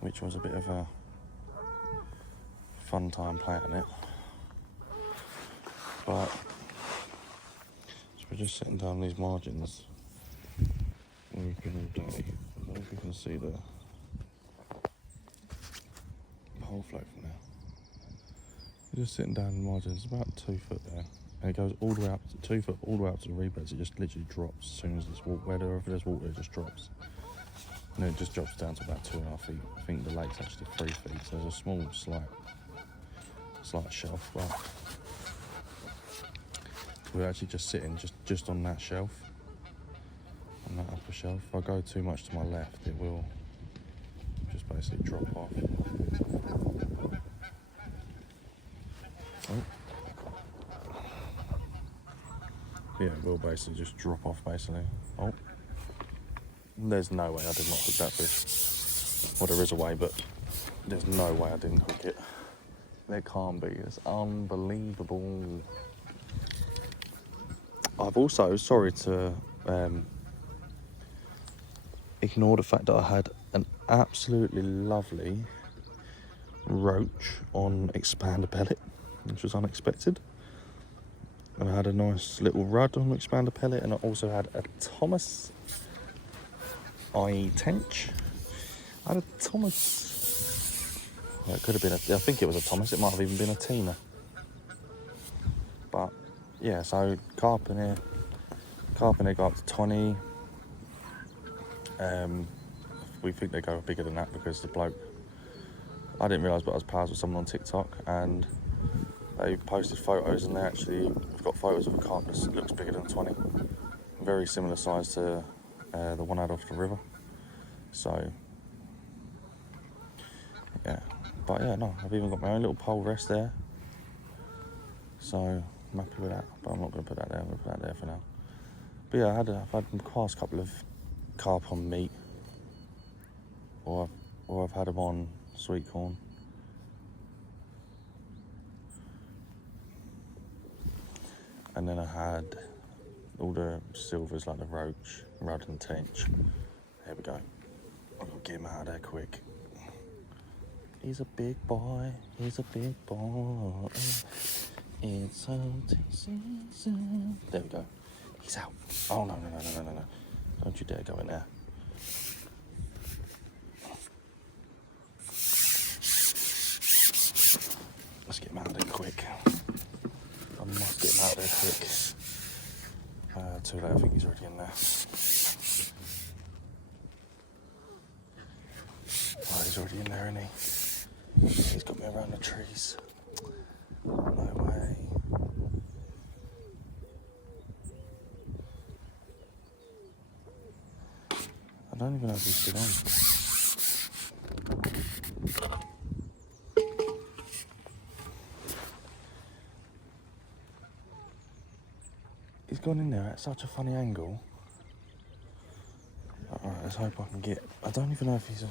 which was a bit of a fun time playing it. But so we're just sitting down these margins. We've been all day. I don't know if you can see the pole float from there. We're just sitting down the margins. It's about 2 foot there, and it goes all the way up to 2 foot, all the way up to the rebeds. It just literally drops as soon as there's water. Wherever there's water, it just drops, and then it just drops down to about 2.5 feet. I think the lake's actually 3 feet, so there's a small, slight shelf. But we're actually just sitting just on that shelf, on that upper shelf. If I go too much to my left, it will just basically drop off. Oh. Yeah, it will basically just drop off basically. Oh, there's no way I did not hook that fish. Well, there is a way, but there's no way I didn't hook it. There can't be. It's unbelievable. I've also, sorry to ignore the fact that I had an absolutely lovely roach on expander pellet, which was unexpected. And I had a nice little rudd on expander pellet, and I also had a Thomas tench. I had a Thomas. Well, it could have been I think it was a Thomas. It might have even been a Tina. But yeah, so carp in here got up to 20. We think they go bigger than that because the bloke, I didn't realise, but I was pals with someone on TikTok and they posted photos, and they actually have got photos of a carp that looks bigger than 20. Very similar size to the one I had off the river. So yeah, but yeah, no, I've even got my own little pole rest there. So I'm happy with that, but I'm not going to put that there. I'm going to put that there for now. But yeah, I've had the past couple of carp on meat, or I've had them on sweet corn. And then I had all the silvers like the roach, rudd and tench. There we go. I've got to get him out of there quick. He's a big boy, he's a big boy. It's hunting season. There we go. He's out. Oh, no. Don't you dare go in there. Let's get him out of there quick. I must get him out of there quick. Too late, I think he's already in there. Oh, he's already in there, isn't he? He's got me around the trees. No way. I don't even know if he's still on. He's gone in there at such a funny angle. Alright, let's hope I can get... I don't even know if he's... I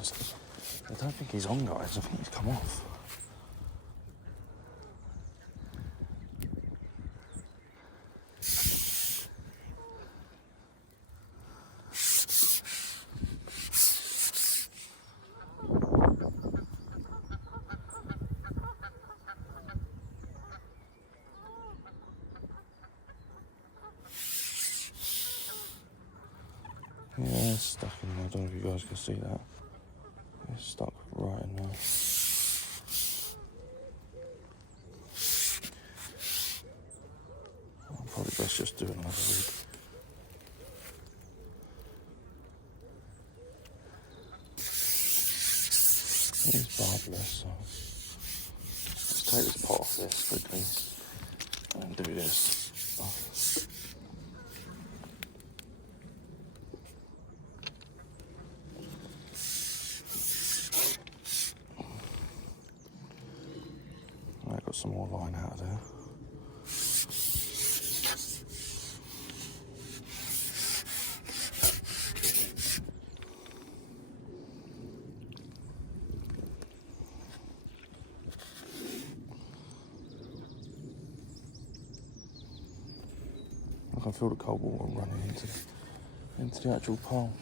don't think he's on, guys. I think he's come off. Yeah, it's stuck in there. I don't know if you guys can see that. It's stuck right in there. I'll probably best just do another week. regardless. So let's take this pot off this quickly and do this. I got some more line out of there. I can feel the cold water running into the actual pole.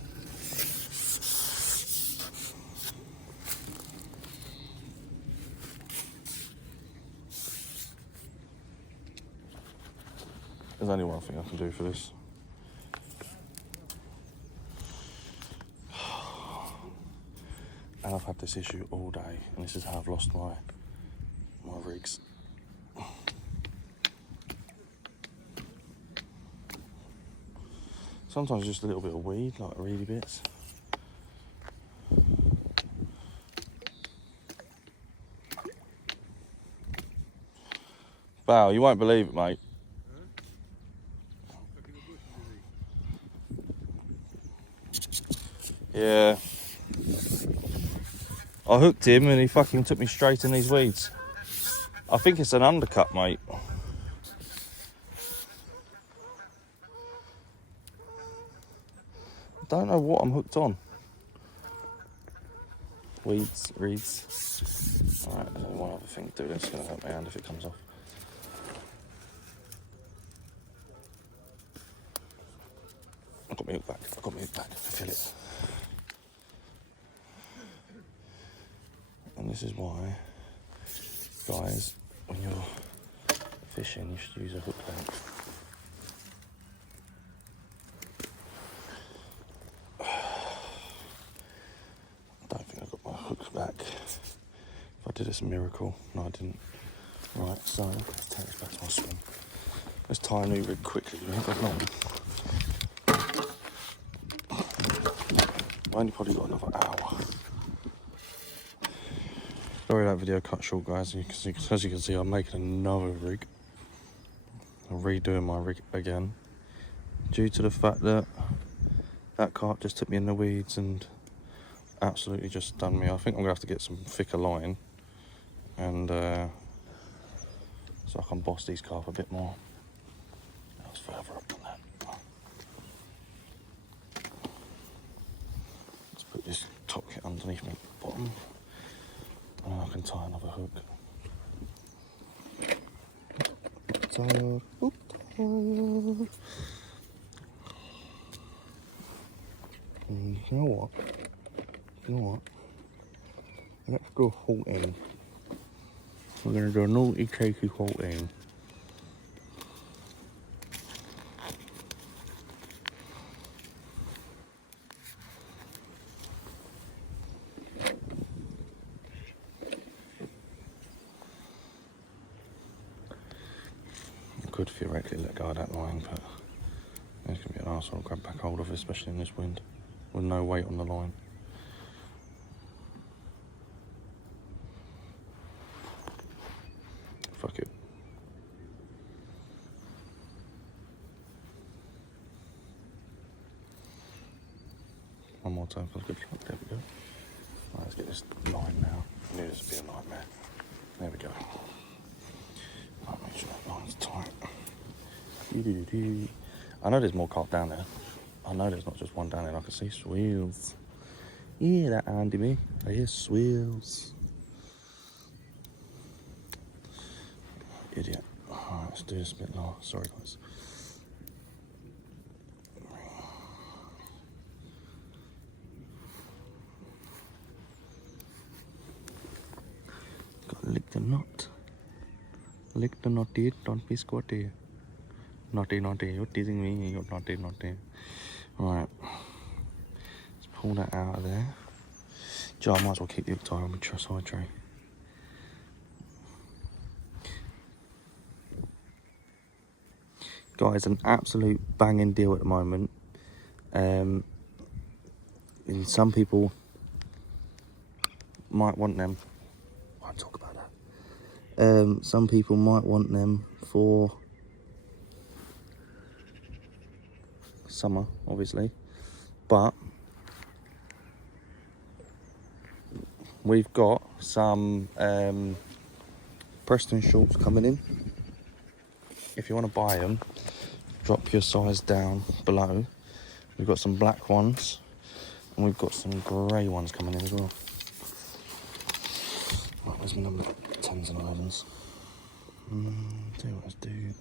There's only one thing I can do for this. And I've had this issue all day, and this is how I've lost my rigs. Sometimes just a little bit of weed, like reedy bits. Wow, you won't believe it, mate. Yeah. I hooked him and he fucking took me straight in these weeds. I think it's an undercut, mate. I don't know what I'm hooked on. Weeds, reeds. Alright, there's only one other thing to do. That's going to hurt my hand if it comes off. I've got my hook back. I can feel it. And this is why, guys, when you're fishing, you should use a hook length. I don't think I got my hooks back. If I did, it's a miracle. No, I didn't. Right, so let's take this back to my swim. Let's tie a new rig quickly. We ain't got long. I only probably got another hour. Sorry that video cut short, guys. As you can see, I'm making another rig. I'm redoing my rig again. Due to the fact that that carp just took me in the weeds and absolutely just done me. I think I'm going to have to get some thicker line. And so I can boss these carp a bit more. I was further up than that. Let's put this top kit underneath my bottom. And I can tie another hook. You know what? Let's go halting. We're gonna do a naughty cakey halting. Could theoretically let go of that line, but it's going to be an arsehole to grab back hold of, especially in this wind, with no weight on the line. Fuck it. One more time for the good luck. There we go. Right, let's get this line now. I knew this would be a nightmare. There we go. I'll make sure that line's tight. I know there's more carp down there. I know there's not just one down there. I can see swills. Yeah, that Andy me. I hear swills. Idiot. Alright, let's do this a bit lower. Sorry, guys. Gotta lick the knot. Lick the knotty, don't be squatty. Naughty, you're teasing me, you're naughty. Alright. Let's pull that out of there. Joe, I might as well keep the hook tie on the side tray. Guys, an absolute banging deal at the moment. And some people might want them. Some people might want them for summer, obviously, but we've got some Preston shorts coming in. If you want to buy them, drop your size down below. We've got some black ones and we've got some grey ones coming in as well. Right, where's my number 10s and 11s? Tell you what, let's do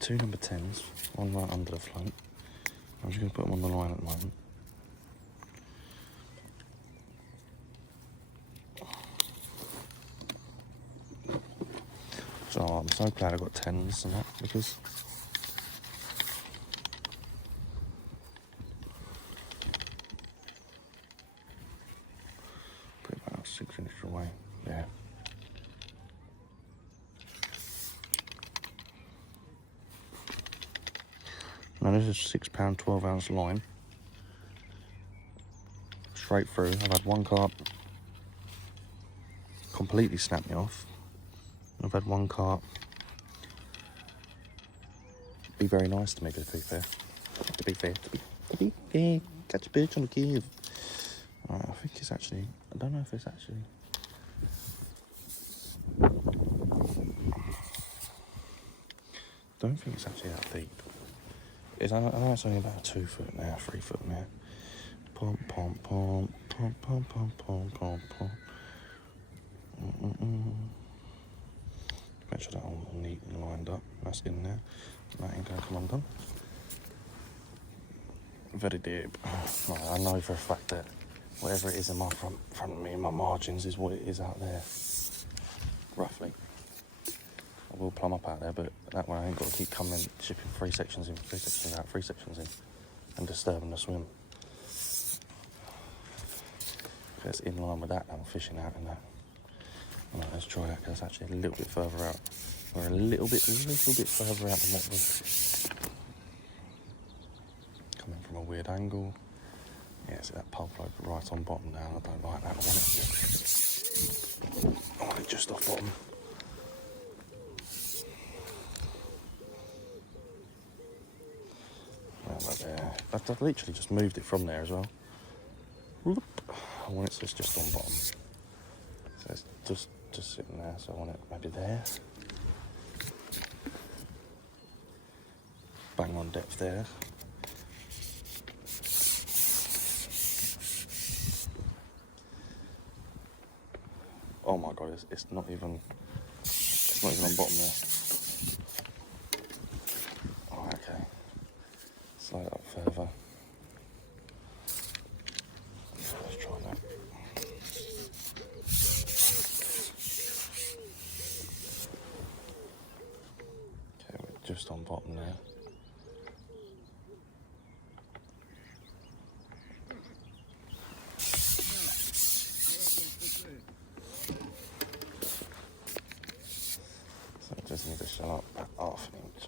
2 number 10s, one right under the float. I'm just going to put them on the line at the moment. So I'm so glad I got 10s and that, because put it about 6 inches away. Yeah. Now this is £6 12-ounce line. Straight through. I've had one carp completely snap me off. I've had one carp be very nice to me, to be fair. To be fair. Catch a bitch on the give. Right, I think it's actually, I don't know if it's actually. Don't think it's actually that deep. I know it's only about 2 foot now, 3 foot now. Pom pom pom pom pom pom pom pom pom. Make sure that all neat and lined up. That's in there. That ain't gonna come undone. Very deep. Right, I know for a fact that whatever it is in my front of me, my margins, is what it is out there. Roughly. I will plumb up out there, but that way I ain't got to keep coming, shipping 3 sections in, 3 sections out, 3 sections in, and disturbing the swim. Okay, it's in line with that now, fishing out in that. Right, let's try that, because it's actually a little bit further out. We're a little bit further out than what was coming from a weird angle. Yeah, see that pole float right on bottom now. I don't like that. I want it just off bottom. Right there. I've literally just moved it from there as well. Whoop. I want it so it's just on bottom. So it's just sitting there, so I want it maybe there. Bang on depth there. Oh my god, it's not even on bottom there. Oh, okay. Slide it up further. Let's try that. Okay, we're just on bottom there. So I just need to shell up about half an inch.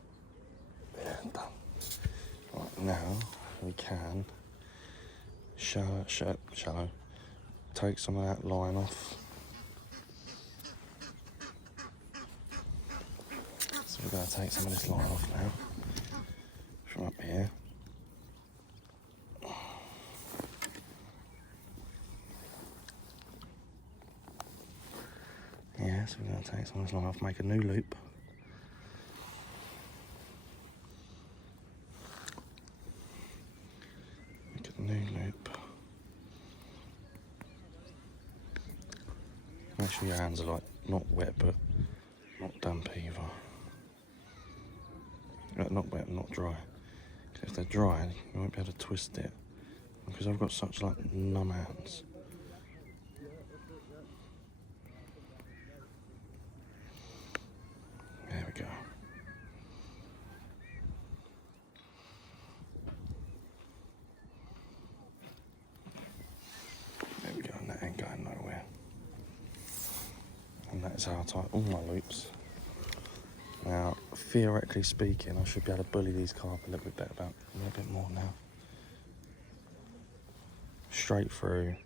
Yeah, done. Right, now we can shallow. Take some of that line off. So we're going to take some of this line off now from up here. Yeah, so we're going to take some of this line off, make a new loop. Make a new loop. Make sure your hands are like not wet but not damp either. Not wet, not dry. Because if they're dry, you won't be able to twist it. Because I've got such like numb hands. There we go. There we go, and that ain't going nowhere. And that is how I tie all my loops. Now, theoretically speaking, I should be able to bully these carp a little bit better, a little bit more now. Straight through.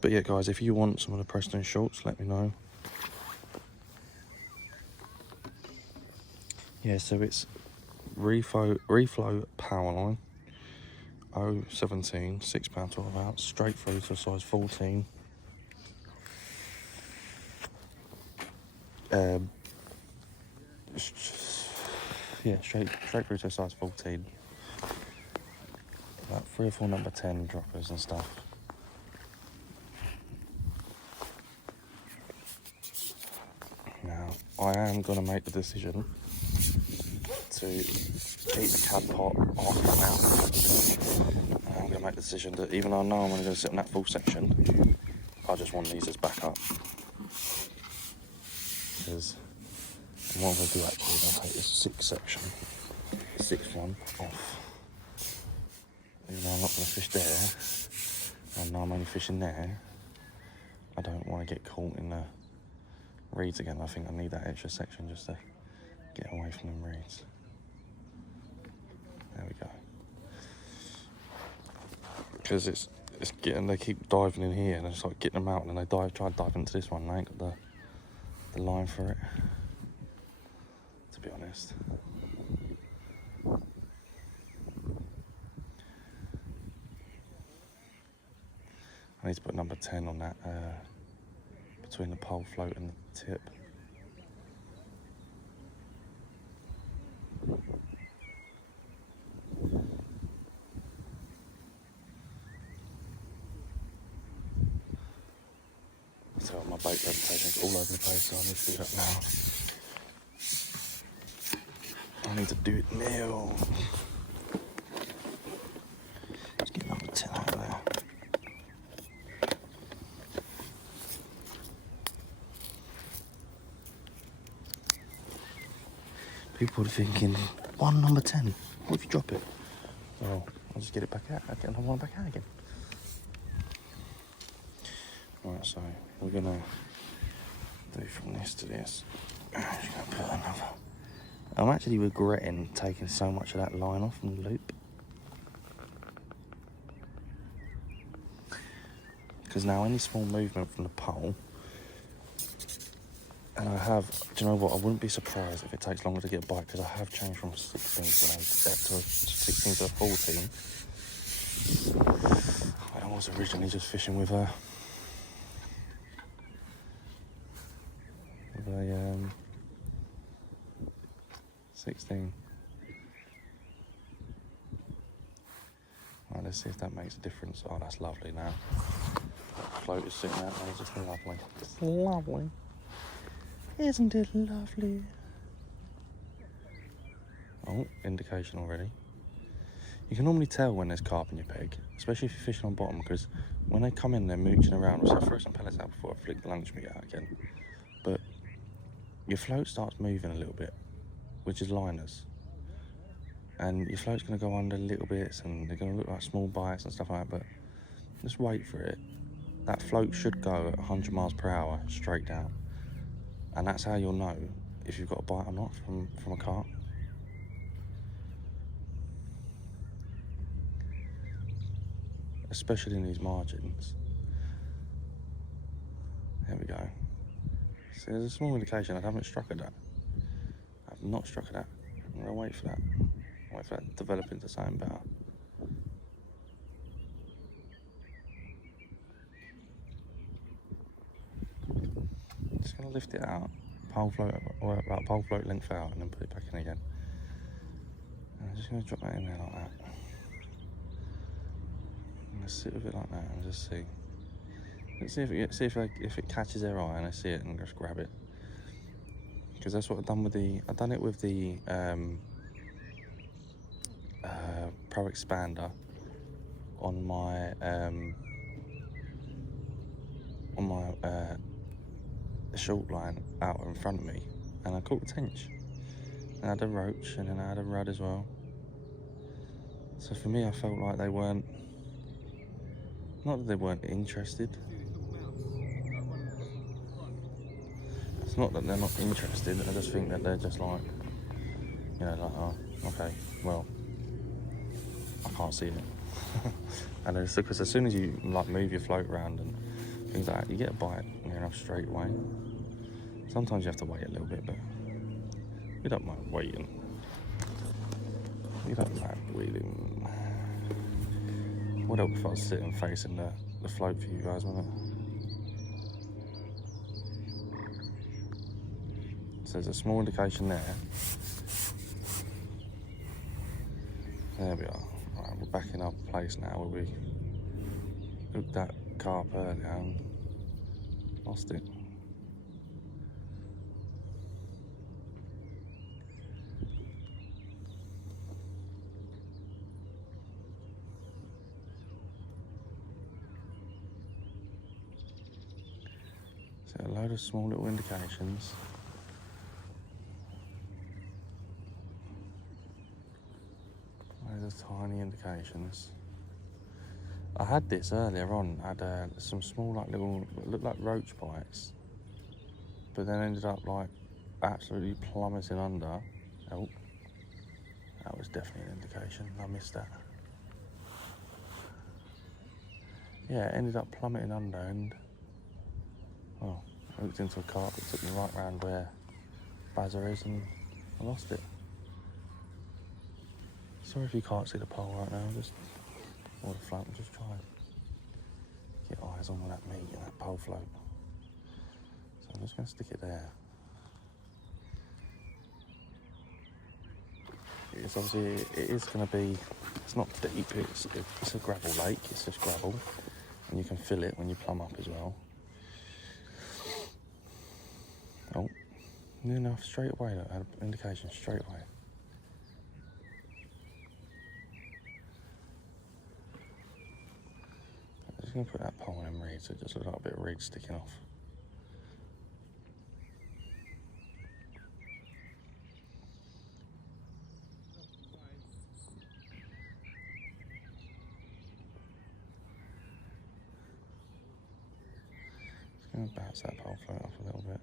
But yeah, guys, if you want some of the Preston shorts, let me know. Yeah, so it's reflow power line. 017, £6, 12 ounce, straight through to size 14. Yeah, straight through to size 14. About 3 or 4 number 10 droppers and stuff. Now, I am going to make the decision to keep the cab pot off now. I'm going to make the decision that even though I know I'm only going to sit in that full section, I just want these as backup. Because what I'm going to do actually is I'll take this sixth one off. Even though I'm not going to fish there, and I'm only fishing there, I don't want to get caught in the reeds again. I think I need that extra section just to get away from them reeds. There we go. Because they keep diving in here and it's like getting them out, and then they try to dive into this one and they ain't got the line for it, to be honest. I need to put number 10 on that, between the pole float and the tip. So my bait presentation's all over the place, so I need to do that now. I need to do it now. Let's get number 10 out of there. People are thinking, one number 10, what if you drop it? Well, I'll just get it back out, I'll get another one back out again. Right, so we're gonna do from this to this. I'm just gonna put another. I'm actually regretting taking so much of that line off from the loop. Because now any small movement from the pole, and I have, do you know what, I wouldn't be surprised if it takes longer to get a bite, because I have changed from 16 to 16 to 14. I was originally just fishing with a 16. Right, let's see if that makes a difference. Oh, that's lovely now. That float is sitting out there, just lovely. It's lovely. Isn't it lovely? Oh, indication already. You can normally tell when there's carp in your peg, especially if you're fishing on bottom, because when they come in, they're mooching around. So I throw some pellets out before I flick the lunch meat out again. But your float starts moving a little bit, which is liners. And your float's going to go under little bits, and they're going to look like small bites and stuff like that, but just wait for it. That float should go at 100 miles per hour straight down. And that's how you'll know if you've got a bite or not from a carp. Especially in these margins. There we go. So there's a small indication I haven't struck at that. I've not struck at that. I'm going to wait for that. Wait for that to develop into something better. Just going to lift it out, pole float, or about pole float length out, and then put it back in again. And I'm just going to drop that in there like that. I'm going to sit with it like that and just see. Let's see if it catches their eye and I see it and just grab it. Because that's what I've done with I've done it with the Pro Expander on my short line out in front of me, and I caught a tench. And I had a roach, and then I had a rudd as well. So for me, I felt like they weren't, not that they weren't interested. It's not that they're not interested, I just think that they're just like, you know, like, oh, okay, well, I can't see it. And it's because as soon as you like move your float around and things like that, you get a bite near enough straight away. Sometimes you have to wait a little bit, but You don't mind waiting. You don't mind waiting. Would help if I was sitting facing the float for you guys, wouldn't it? So there's a small indication there. There we are. Right, we're back in our place now where we hooked that carp earlier and lost it. So a load of small little indications. Loads of tiny indications. I had this earlier on. I had some small, like little, looked like roach bites, but then ended up like absolutely plummeting under. Oh, that was definitely an indication. I missed that. Yeah, it ended up plummeting under and, well, I looked into a carp. It took me right round where Bazza is and I lost it. Sorry if you can't see the pole right now, or the float, I'm just trying to get eyes on that meat and that pole float. So I'm just going to stick it there. It's obviously, it is going to be, it's not deep, it's a gravel lake, it's just gravel, and you can feel it when you plumb up as well. Oh, near enough, straight away, look, I had an indication straight away. I'm just going to put that pole in them reeds, so it just looks like a bit of reed sticking off. Just going to bounce that pole float off a little bit.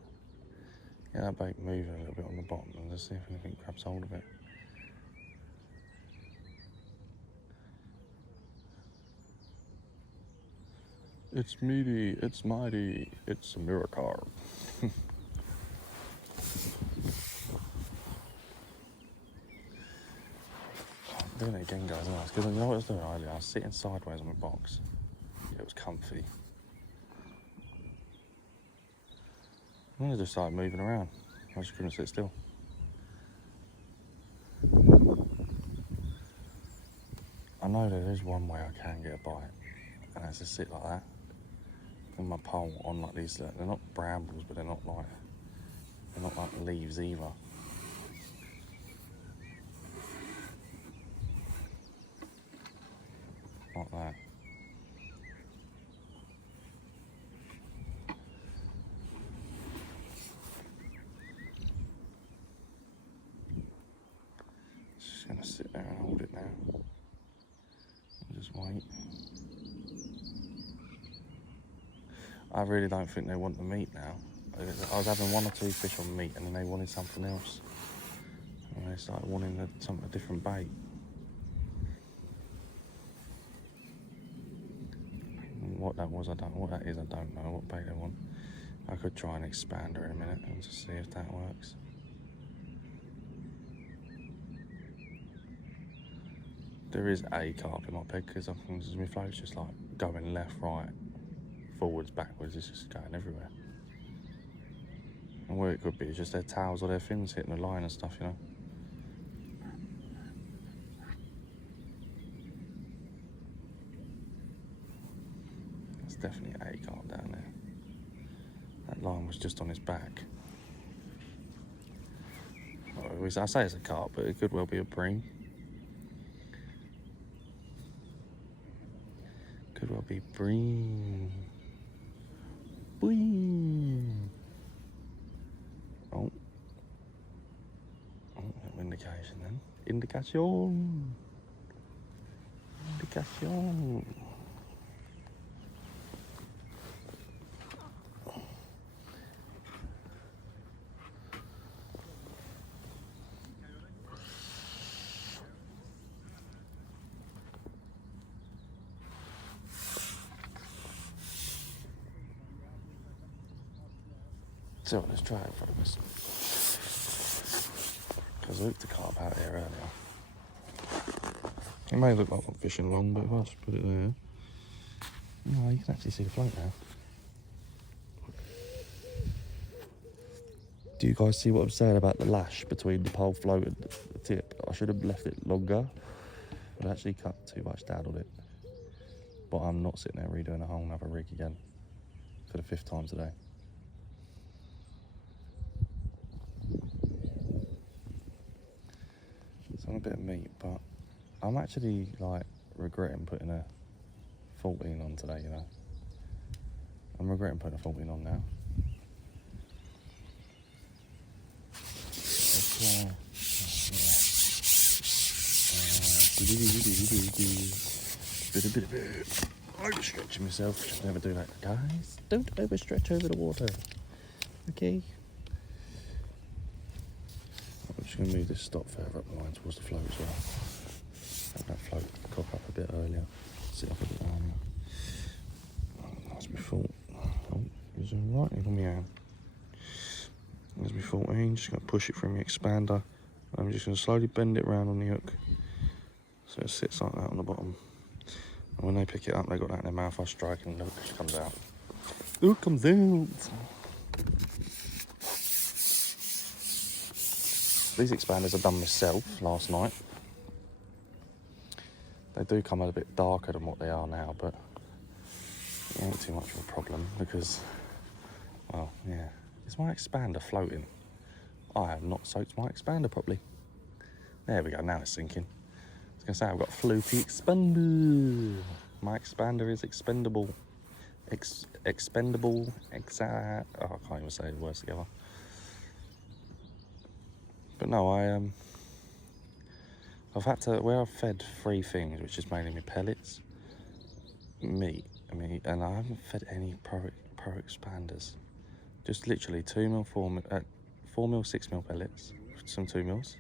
Get that bait moving a little bit on the bottom and just see if anything grabs hold of it. It's meaty, it's mighty, it's a miracle. I'm doing it again, guys, aren't I? Because you know what I was doing earlier? I was sitting sideways on my box. It was comfy. And I just started moving around. I just couldn't sit still. I know there is one way I can get a bite, and that's to sit like that with my pole on like these. They're not brambles, but they're not like leaves either. Like that. Just gonna sit there and hold it now. And just wait. I really don't think they want the meat now. I was having one or two fish on meat and then they wanted something else. And they started wanting a different bait. And what that was, I don't know. What that is, I don't know. What bait they want. I could try an expander in a minute and just see if that works. There is a carp in my peg because my float's just like going left, right, forwards, backwards. It's just going everywhere. And where it could be is just their tails or their fins hitting the line and stuff, you know. There's definitely a carp down there. That line was just on his back. I say it's a carp, but it could well be a bream. Could well be bream. Bream. Oh. Oh, indication then. Indication. Indication. So let's try it, focus. Because I hooked a carp out here earlier. It may look like I'm fishing long, but if I just put it there, no, you can actually see the float now. Do you guys see what I'm saying about the lash between the pole float and the tip? I should have left it longer, but I actually cut too much down on it. But I'm not sitting there redoing a whole another rig again for the 5th time today. It's on a bit of meat, but I'm actually like regretting putting a 14 on today, you know. I'm regretting putting a 14 on now. Overstretching myself, just never do that, guys. Don't overstretch over the water, okay? I'm just going to move this stop further up the line towards the float as well. Have that float cock up a bit earlier, sit up a bit earlier. That's my fault. Oh, there's a writing on my hand. There's my 14, just going to push it from the expander. I'm just going to slowly bend it round on the hook so it sits like that on the bottom. And when they pick it up, they got that in their mouth. I strike and the hook just comes out. The hook comes out! These expanders I done myself last night. They do come a bit darker than what they are now, but it ain't too much of a problem because, well, yeah. Is my expander floating? I have not soaked my expander properly. There we go, now it's sinking. I was going to say, I've got a floaty expander. My expander is expendable. Expendable. Oh, I can't even say the words together. But no, I've had to, where I've fed 3 things, which is mainly my pellets, meat, and I haven't fed any pro expanders. Just literally 2mm, 4mm, 6mm pellets, some 2mm,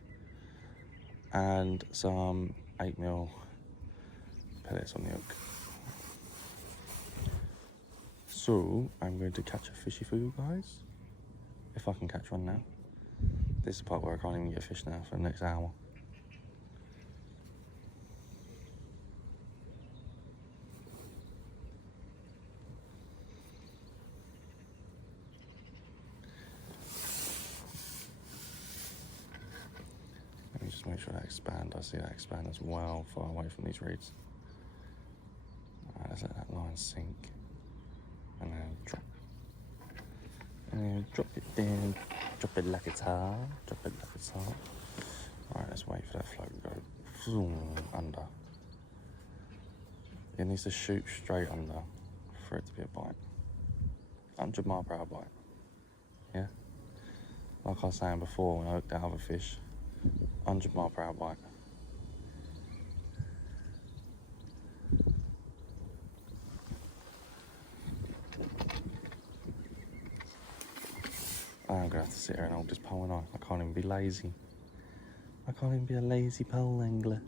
and some 8mm pellets on the hook. So I'm going to catch a fishy for you guys, if I can catch one now. This is the part where I can't even get a fish now for the next hour. Let me just make sure that expands. I see that expand as well far away from these reeds. Alright, let's let that line sink. And then drop. And then drop it down. Drop it like it's hot. Drop it like it's hot. Alright, let's wait for that float to go zoom under. It needs to shoot straight under for it to be a bite. 100 mile per hour bite. Yeah? Like I was saying before when I hooked that other fish, 100 mile per hour bite. I'm gonna have to sit here and hold this pole on. I can't even be lazy. I can't even be a lazy pole angler.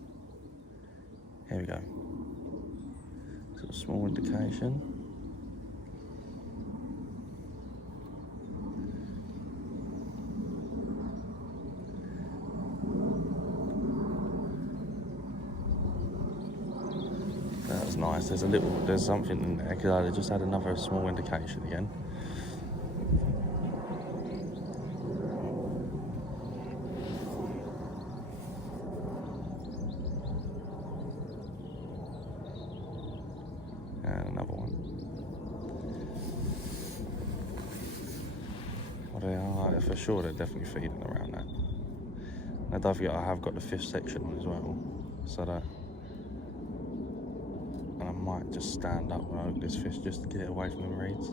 Here we go. So a small indication. That was nice. There's something in there because I just had another small indication again. And another one. Well, they are, for sure, they're definitely feeding around that. Now, don't forget, I have got the 5th section on as well, so that. And I might just stand up when I hook this fish just to get it away from the reeds.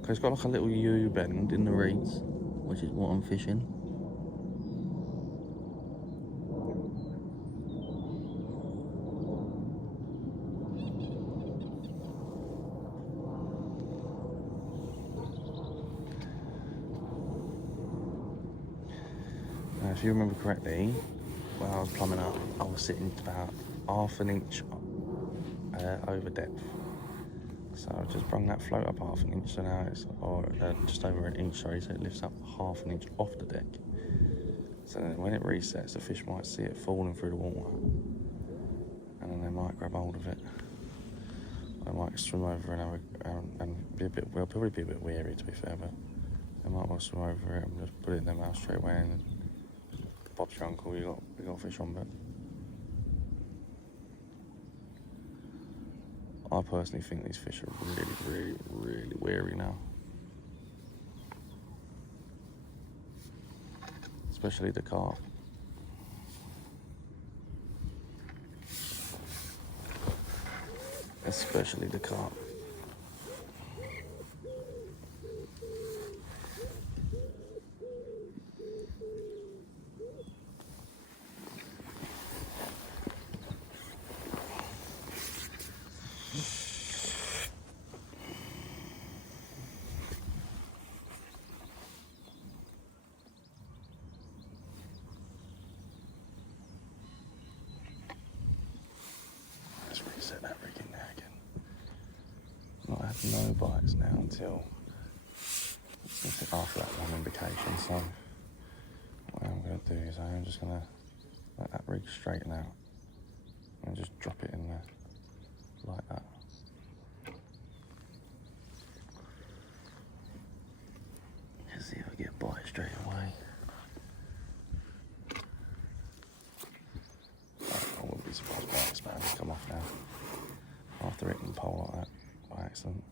Because it's got like a little U bend in the reeds, which is what I'm fishing. Now, if you remember correctly, when I was plumbing up, I was sitting about ½ an inch over depth. So I've just brung that float up half an inch, so now it's, or just over an inch, sorry, so it lifts up half an inch off the deck. So then when it resets, the fish might see it falling through the water, and then they might grab hold of it. They might swim over and be a bit, well, probably be a bit weary to be fair, but they might well swim over it and just put it in their mouth straight away, and then Bob's your uncle, you got fish on. But I personally think these fish are really wary now. Especially the carp. Especially the carp. Let's reset that rig in there again. Not had no bites now until after that one indication. So what I'm going to do is I am just going to let that rig straighten out and just drop it in there like that. Let's see if I get a bite straight away. I wouldn't be surprised by this man to come off now after hitting the pole like that by accident.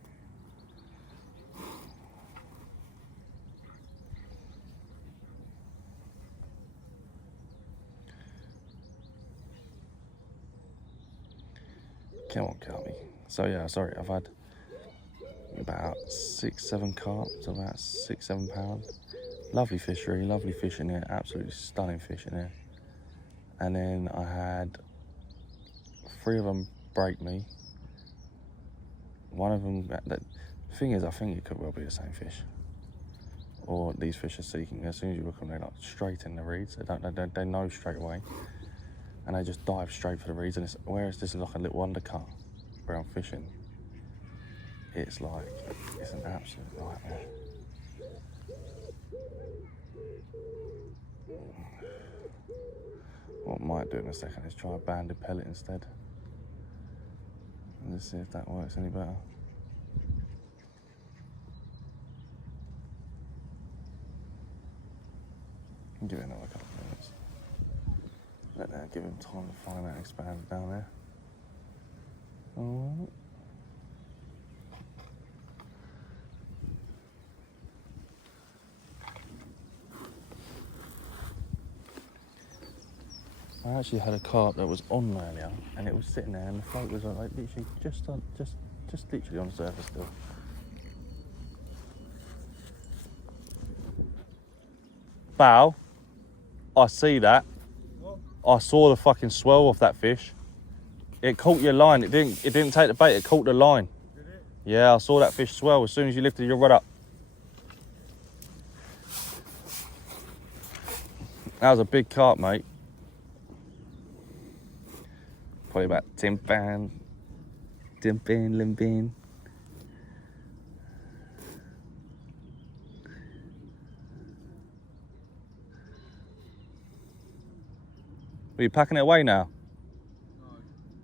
Come on, carpy. So yeah, sorry, I've had about 6-7 carp, so about 6-7 pounds. Lovely fishery, lovely fish in here, absolutely stunning fish in here. And then I had 3 of them break me. One of them, the thing is, I think it could well be the same fish. Or these fish are seeking, as soon as you look at them, they're like straight in the reeds. They know straight away. And they just dive straight for the reeds. And it's, whereas this is like a little undercut where I'm fishing, it's like, it's an absolute nightmare. What I might do in a second is try a banded pellet instead. And just see if that works any better. Give it another couple of minutes. Let that give him time to find that expand down there. Alright. I actually had a carp that was on earlier, and it was sitting there, and the float was like literally just literally on the surface still. Bow, I see that. What? I saw the fucking swell off that fish. It caught your line. It didn't take the bait. It caught the line. Did it? Yeah, I saw that fish swell as soon as you lifted your rod up. That was a big carp, mate. Probably about 10 pounds. 10 pounds, 11 pounds. Are you packing it away now? No.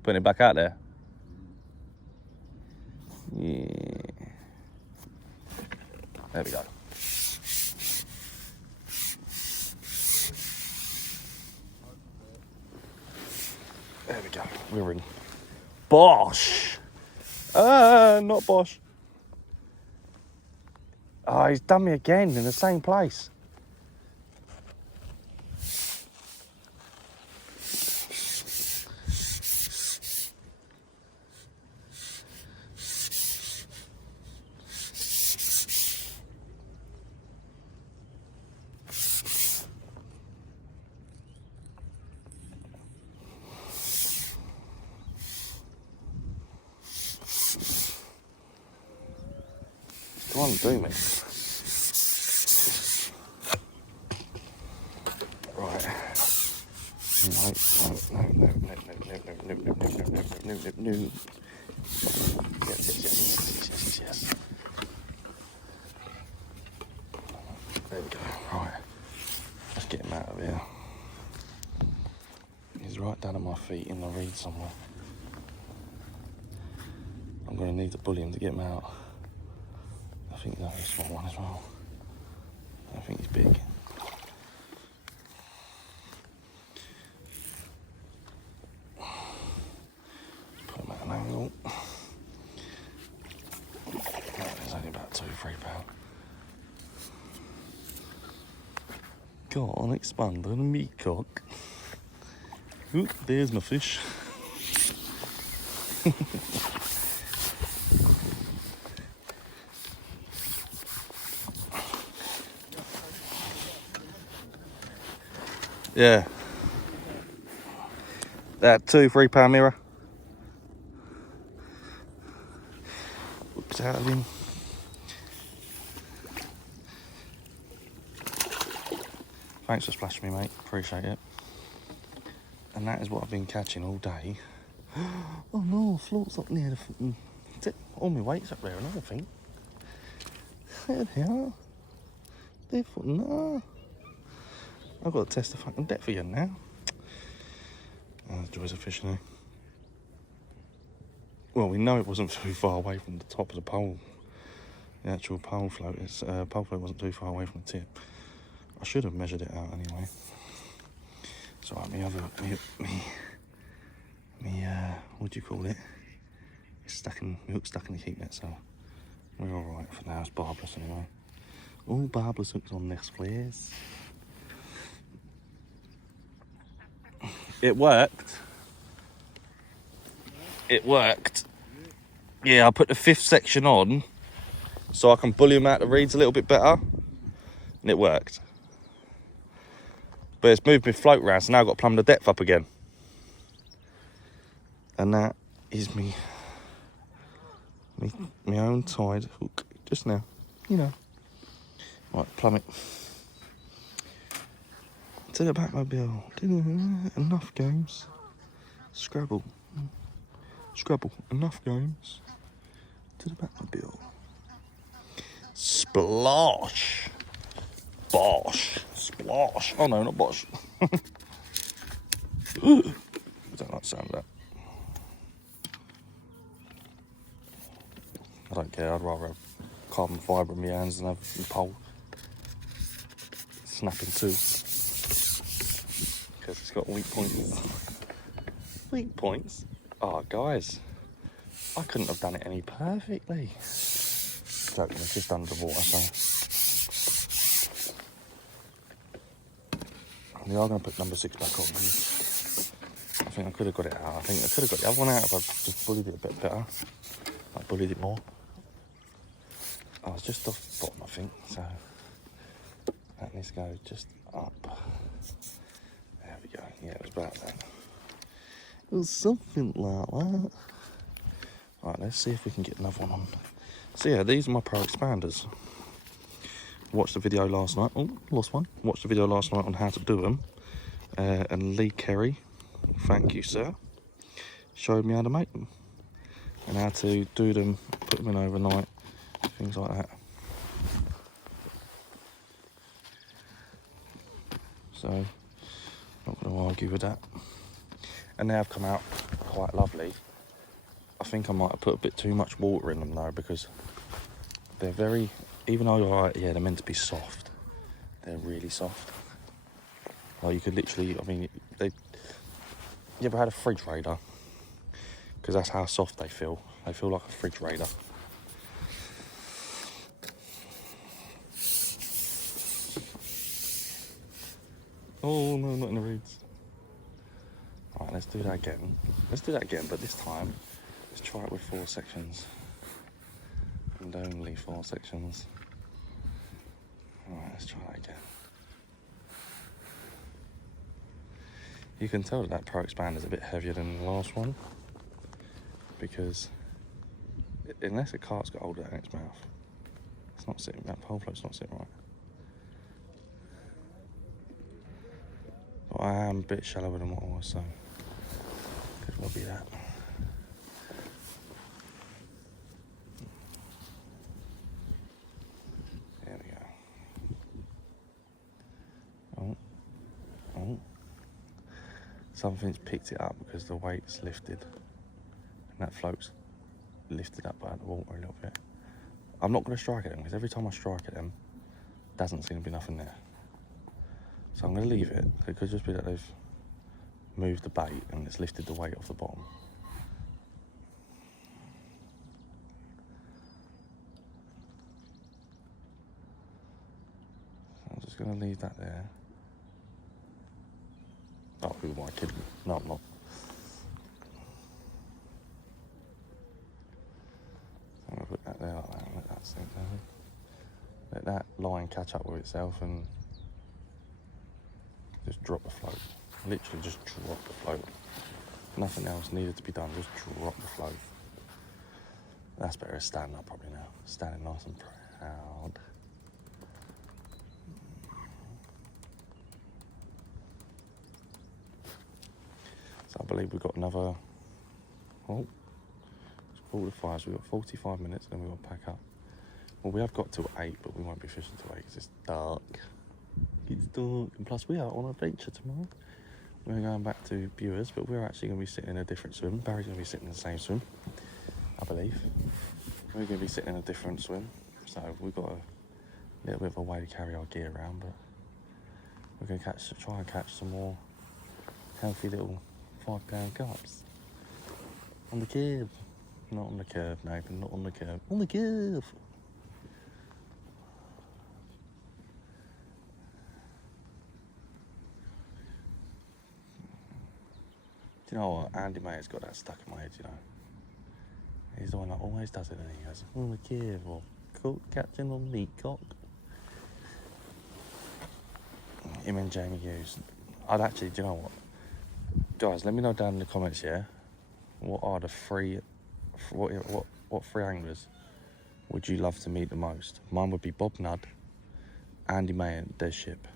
Putting it back out there? Yeah. There we go. There we go. We're in. Bosh! Not Bosh. Oh, he's done me again in the same place. Come on, do me. Right. No. Yes. down at my feet in the reed somewhere. I'm going to need to bully him to get him out. I think that's a small one as well. I think he's big. Put him at an angle. There's only about 2-3 pounds. Go on, expand on a meat cock. Oop, there's my fish. Yeah. That 2-3 pound mirror. Whoops, out of him. Thanks for splashing me, mate. Appreciate it. And that is what I've been catching all day. Oh no, float's up near the fucking tip. All my weight's up there and everything. There they are. They're fucking there. I've got to test the fucking depth again now. Oh, the joys of fishing, eh? Well, we know it wasn't too far away from the top of the pole. The actual pole float, pole float wasn't too far away from the tip. I should have measured it out anyway. It's alright, what do you call it? It's stuck in, my hook's stuck in the keep net, so we're alright for now. It's barbless anyway. All barbless hooks on this, please. It worked. It worked. Yeah, I put the 5th section on so I can bully him out the reeds a little bit better, and it worked. But it's moved my float round, so now I've got to plumb the depth up again. And that is me own tide hook just now, you know. Right, plumb it. To the Batmobile. Enough games. Scrabble. Enough games. To the Batmobile. Splosh. Bosh. Splosh. Oh no, not bosh. I don't like the sound of that. I don't care, I'd rather have carbon fibre in my hands than have the pole snapping too. Because it's got weak points. Weak points? Oh, guys, I couldn't have done it any perfectly. Joking, it's just underwater, so. We are going to put number 6 back on. I think I could have got it out. I think I could have got the other one out if I just bullied it a bit better. I bullied it more. I was just off the bottom, I think, so that needs to go just up. There we go. Yeah, it was about that. It was something like that. Right, let's see if we can get another one on. So yeah, these are my pro expanders. Watched the video last night. Oh, lost one. Watched the video last night on how to do them. And Lee Kerry, thank you, sir, showed me how to make them and how to do them, put them in overnight, things like that. So, not going to argue with that. And they have come out quite lovely. I think I might have put a bit too much water in them though, because they're very, even though they're meant to be soft, they're really soft. Like you could literally, I mean, you ever had a fridge raider? Because that's how soft they feel. They feel like a fridge raider. Oh no, not in the reeds. Alright, let's do that again. Let's do that again, but this time, let's try it with 4 sections. And only 4 sections. Alright, let's try that again. You can tell that Pro Expander is a bit heavier than the last one, because unless a cart's got hold of that in its mouth, it's not sitting, that pole float's not sitting right. But I am a bit shallower than what I was, so could well be that. There we go. Oh. something's picked it up because the weight's lifted. And that float's lifted up out of the water a little bit. I'm not going to strike at them because every time I strike at them, doesn't seem to be nothing there. So I'm going to leave it. It could just be that they've moved the bait and it's lifted the weight off the bottom. So I'm just going to leave that there. Oh, who am I kidding? No, I'm not. I'm going to put that there like that and let that sink down. Let that line catch up with itself and just drop the float. Literally just drop the float. Nothing else needed to be done, just drop the float. That's better as standing up probably now. Standing nice and proud. So I believe we've got another, oh, it's 4:45, so we've got 45 minutes and then we've got to pack up. Well, we have got till 8, but we won't be fishing till 8 because it's dark. It's dark, and plus we are on adventure tomorrow. We're going back to Viewers, but we're actually going to be sitting in a different swim. Barry's going to be sitting in the same swim, I believe. We're going to be sitting in a different swim, so we've got a little bit of a way to carry our gear around, but we're going to try and catch some more healthy little 5-pound carps. On the curve. Not on the curve, Nathan, not on the curve. On the curve! Do you know what? Andy Mayer's got that stuck in my head, you know. He's the one that always does it, and he goes, on the curve, or caught catching on meat cock. Him and Jamie Hughes. I'd actually, do you know what? Guys, let me know down in the comments, yeah? What are the three, what three anglers would you love to meet the most? Mine would be Bob Nudd, Andy Mayer, and Des Ship.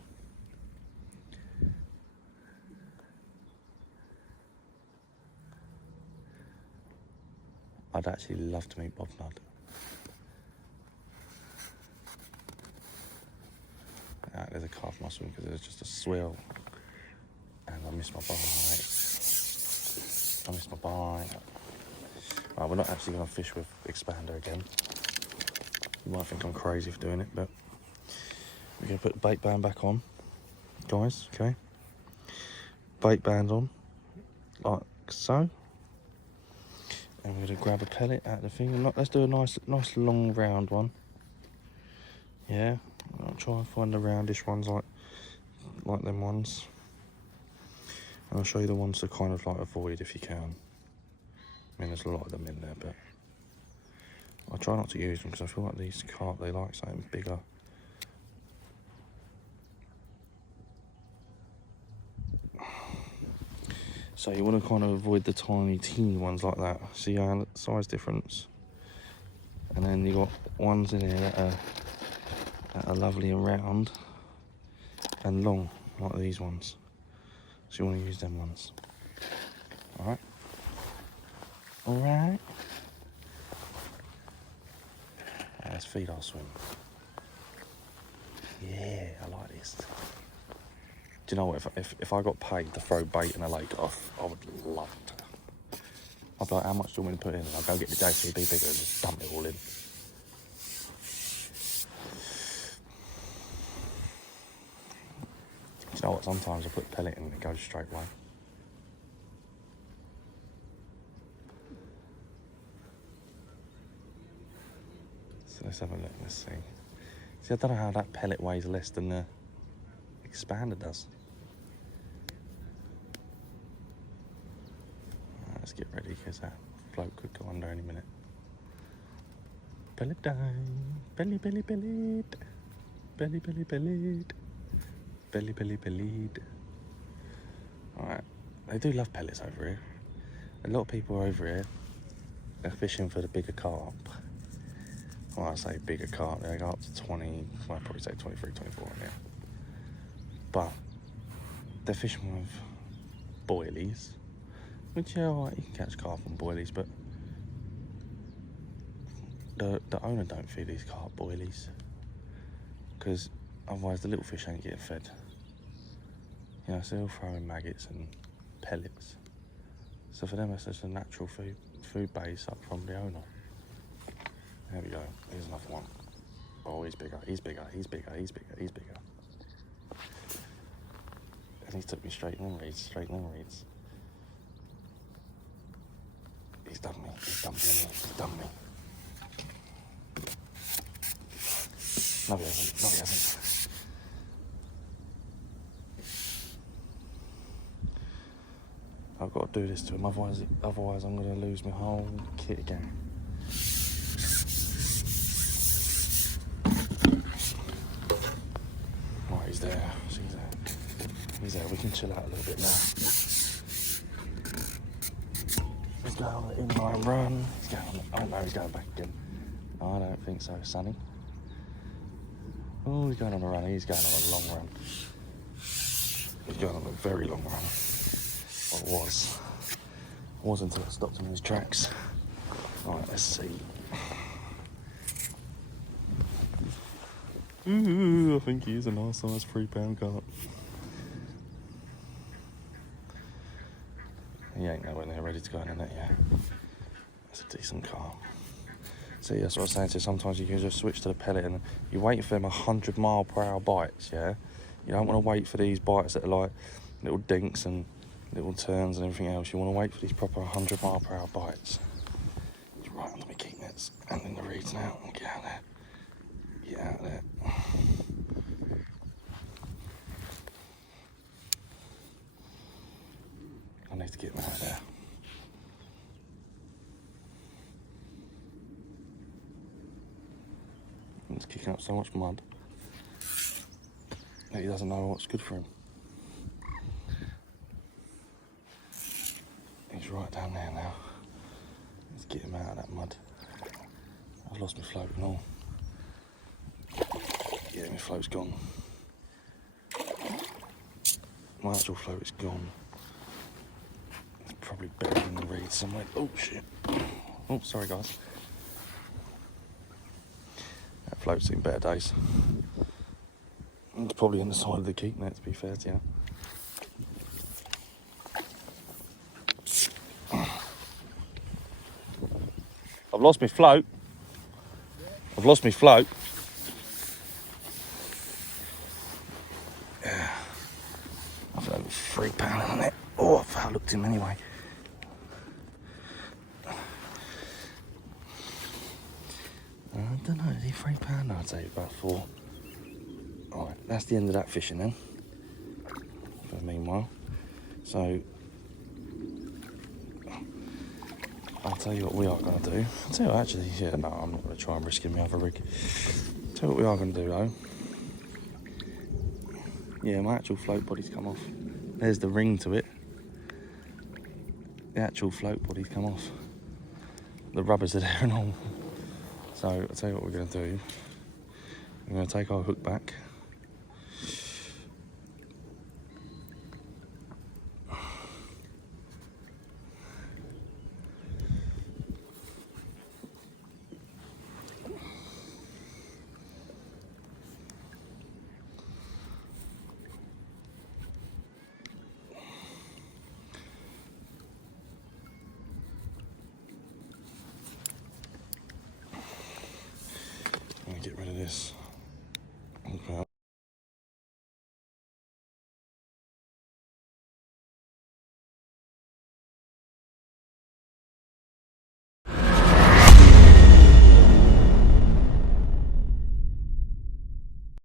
I'd actually love to meet Bob Nudd. There's a carp muscle because there's just a swill. And I missed my bite. Right, we're not actually going to fish with Expander again. You might think I'm crazy for doing it, but we're going to put the bait band back on, guys, okay? Bait band on, like so. And we're going to grab a pellet out of the thing. Let's do a nice long round one. Yeah, I'll try and find the roundish ones like them ones. And I'll show you the ones to kind of like avoid if you can. I mean, there's a lot of them in there, but I try not to use them because I feel like these carp, they like something bigger. So you want to kind of avoid the tiny, teeny ones like that. See how size difference? And then you got ones in here that are lovely and round and long, like these ones. So you want to use them ones. Alright? Alright? Let's feed our swim. Yeah, I like this. Do you know what, if I got paid to throw bait in a lake, I would love it. I'd be like, how much do you want me to put in? And I'll go get the JCB bigger and just dump it all in. Do you know what, sometimes I put pellet in and it goes straight away. So let's have a look, let's see. See, I don't know how that pellet weighs less than the Expander does. Let's get ready because that float could go under any minute. Pellet time. Belly, belly, belly. Belly, belly, belly. Belly, belly, belly. Alright, they do love pellets over here. A lot of people over here are fishing for the bigger carp. Well, I say bigger carp, they go up to 20, well, I'd probably say 23, 24 in here. But they're fishing with boilies. Which, yeah, right, you can catch carp on boilies, but the owner don't feed these carp boilies because otherwise the little fish ain't getting fed. You know, so they'll throw in maggots and pellets. So for them, it's just a natural food base up from the owner. There we go. Here's another one. Oh, he's bigger. He's bigger. He's bigger. He's bigger. He's bigger. And he took me straight long reads. Straight long reads. He's done me. He's done me. He's done me. No, he hasn't. No, he hasn't. I've got to do this to him, otherwise I'm going to lose my whole kit again. Right, he's there. He's there. He's there. We can chill out a little bit now. He's going on an inline run. He's going on. Oh no, he's going back again. No, I don't think so, Sonny. Oh, he's going on a run. He's going on a long run. He's going on a very long run. Or it was. It was until I stopped him in his tracks. Right, let's see. Ooh, I think he is a nice size 3-pound carp. He ain't nowhere near ready to go in the net yet. That's a decent carp. See, that's what I was saying to you. Sometimes you can just switch to the pellet and you're waiting for them 100-mile-per-hour bites, yeah? You don't want to wait for these bites that are like little dinks and little turns and everything else. You want to wait for these proper 100-mile-per-hour bites. It's right under my keep nets and in the reeds now. Get out of there. Get out of there. I need to get him out of there. He's kicking up so much mud that he doesn't know what's good for him. He's right down there now. Let's get him out of that mud. I've lost my float and all. Yeah, my float's gone. My actual float is gone. It's probably buried in the reeds somewhere. Oh shit. Oh, sorry guys. That float's seen better days. It's probably in the side of the keep net, to be fair to you. I've lost my float. I've lost my float. Yeah. I've had over 3 pound on it. Oh, I've outlooked him anyway. I don't know, is he 3 pound? I'd say about 4. Alright, that's the end of that fishing then. For the meanwhile. So, I'll tell you what we are going to do. I'll tell you what, actually, yeah, no, I'm not going to try and risk my other rig. I'll tell you what we are going to do though. Yeah, my actual float body's come off. There's the ring to it. The actual float body's come off. The rubbers are there and all. So, I'll tell you what we're going to do. We're going to take our hook back. Get rid of this.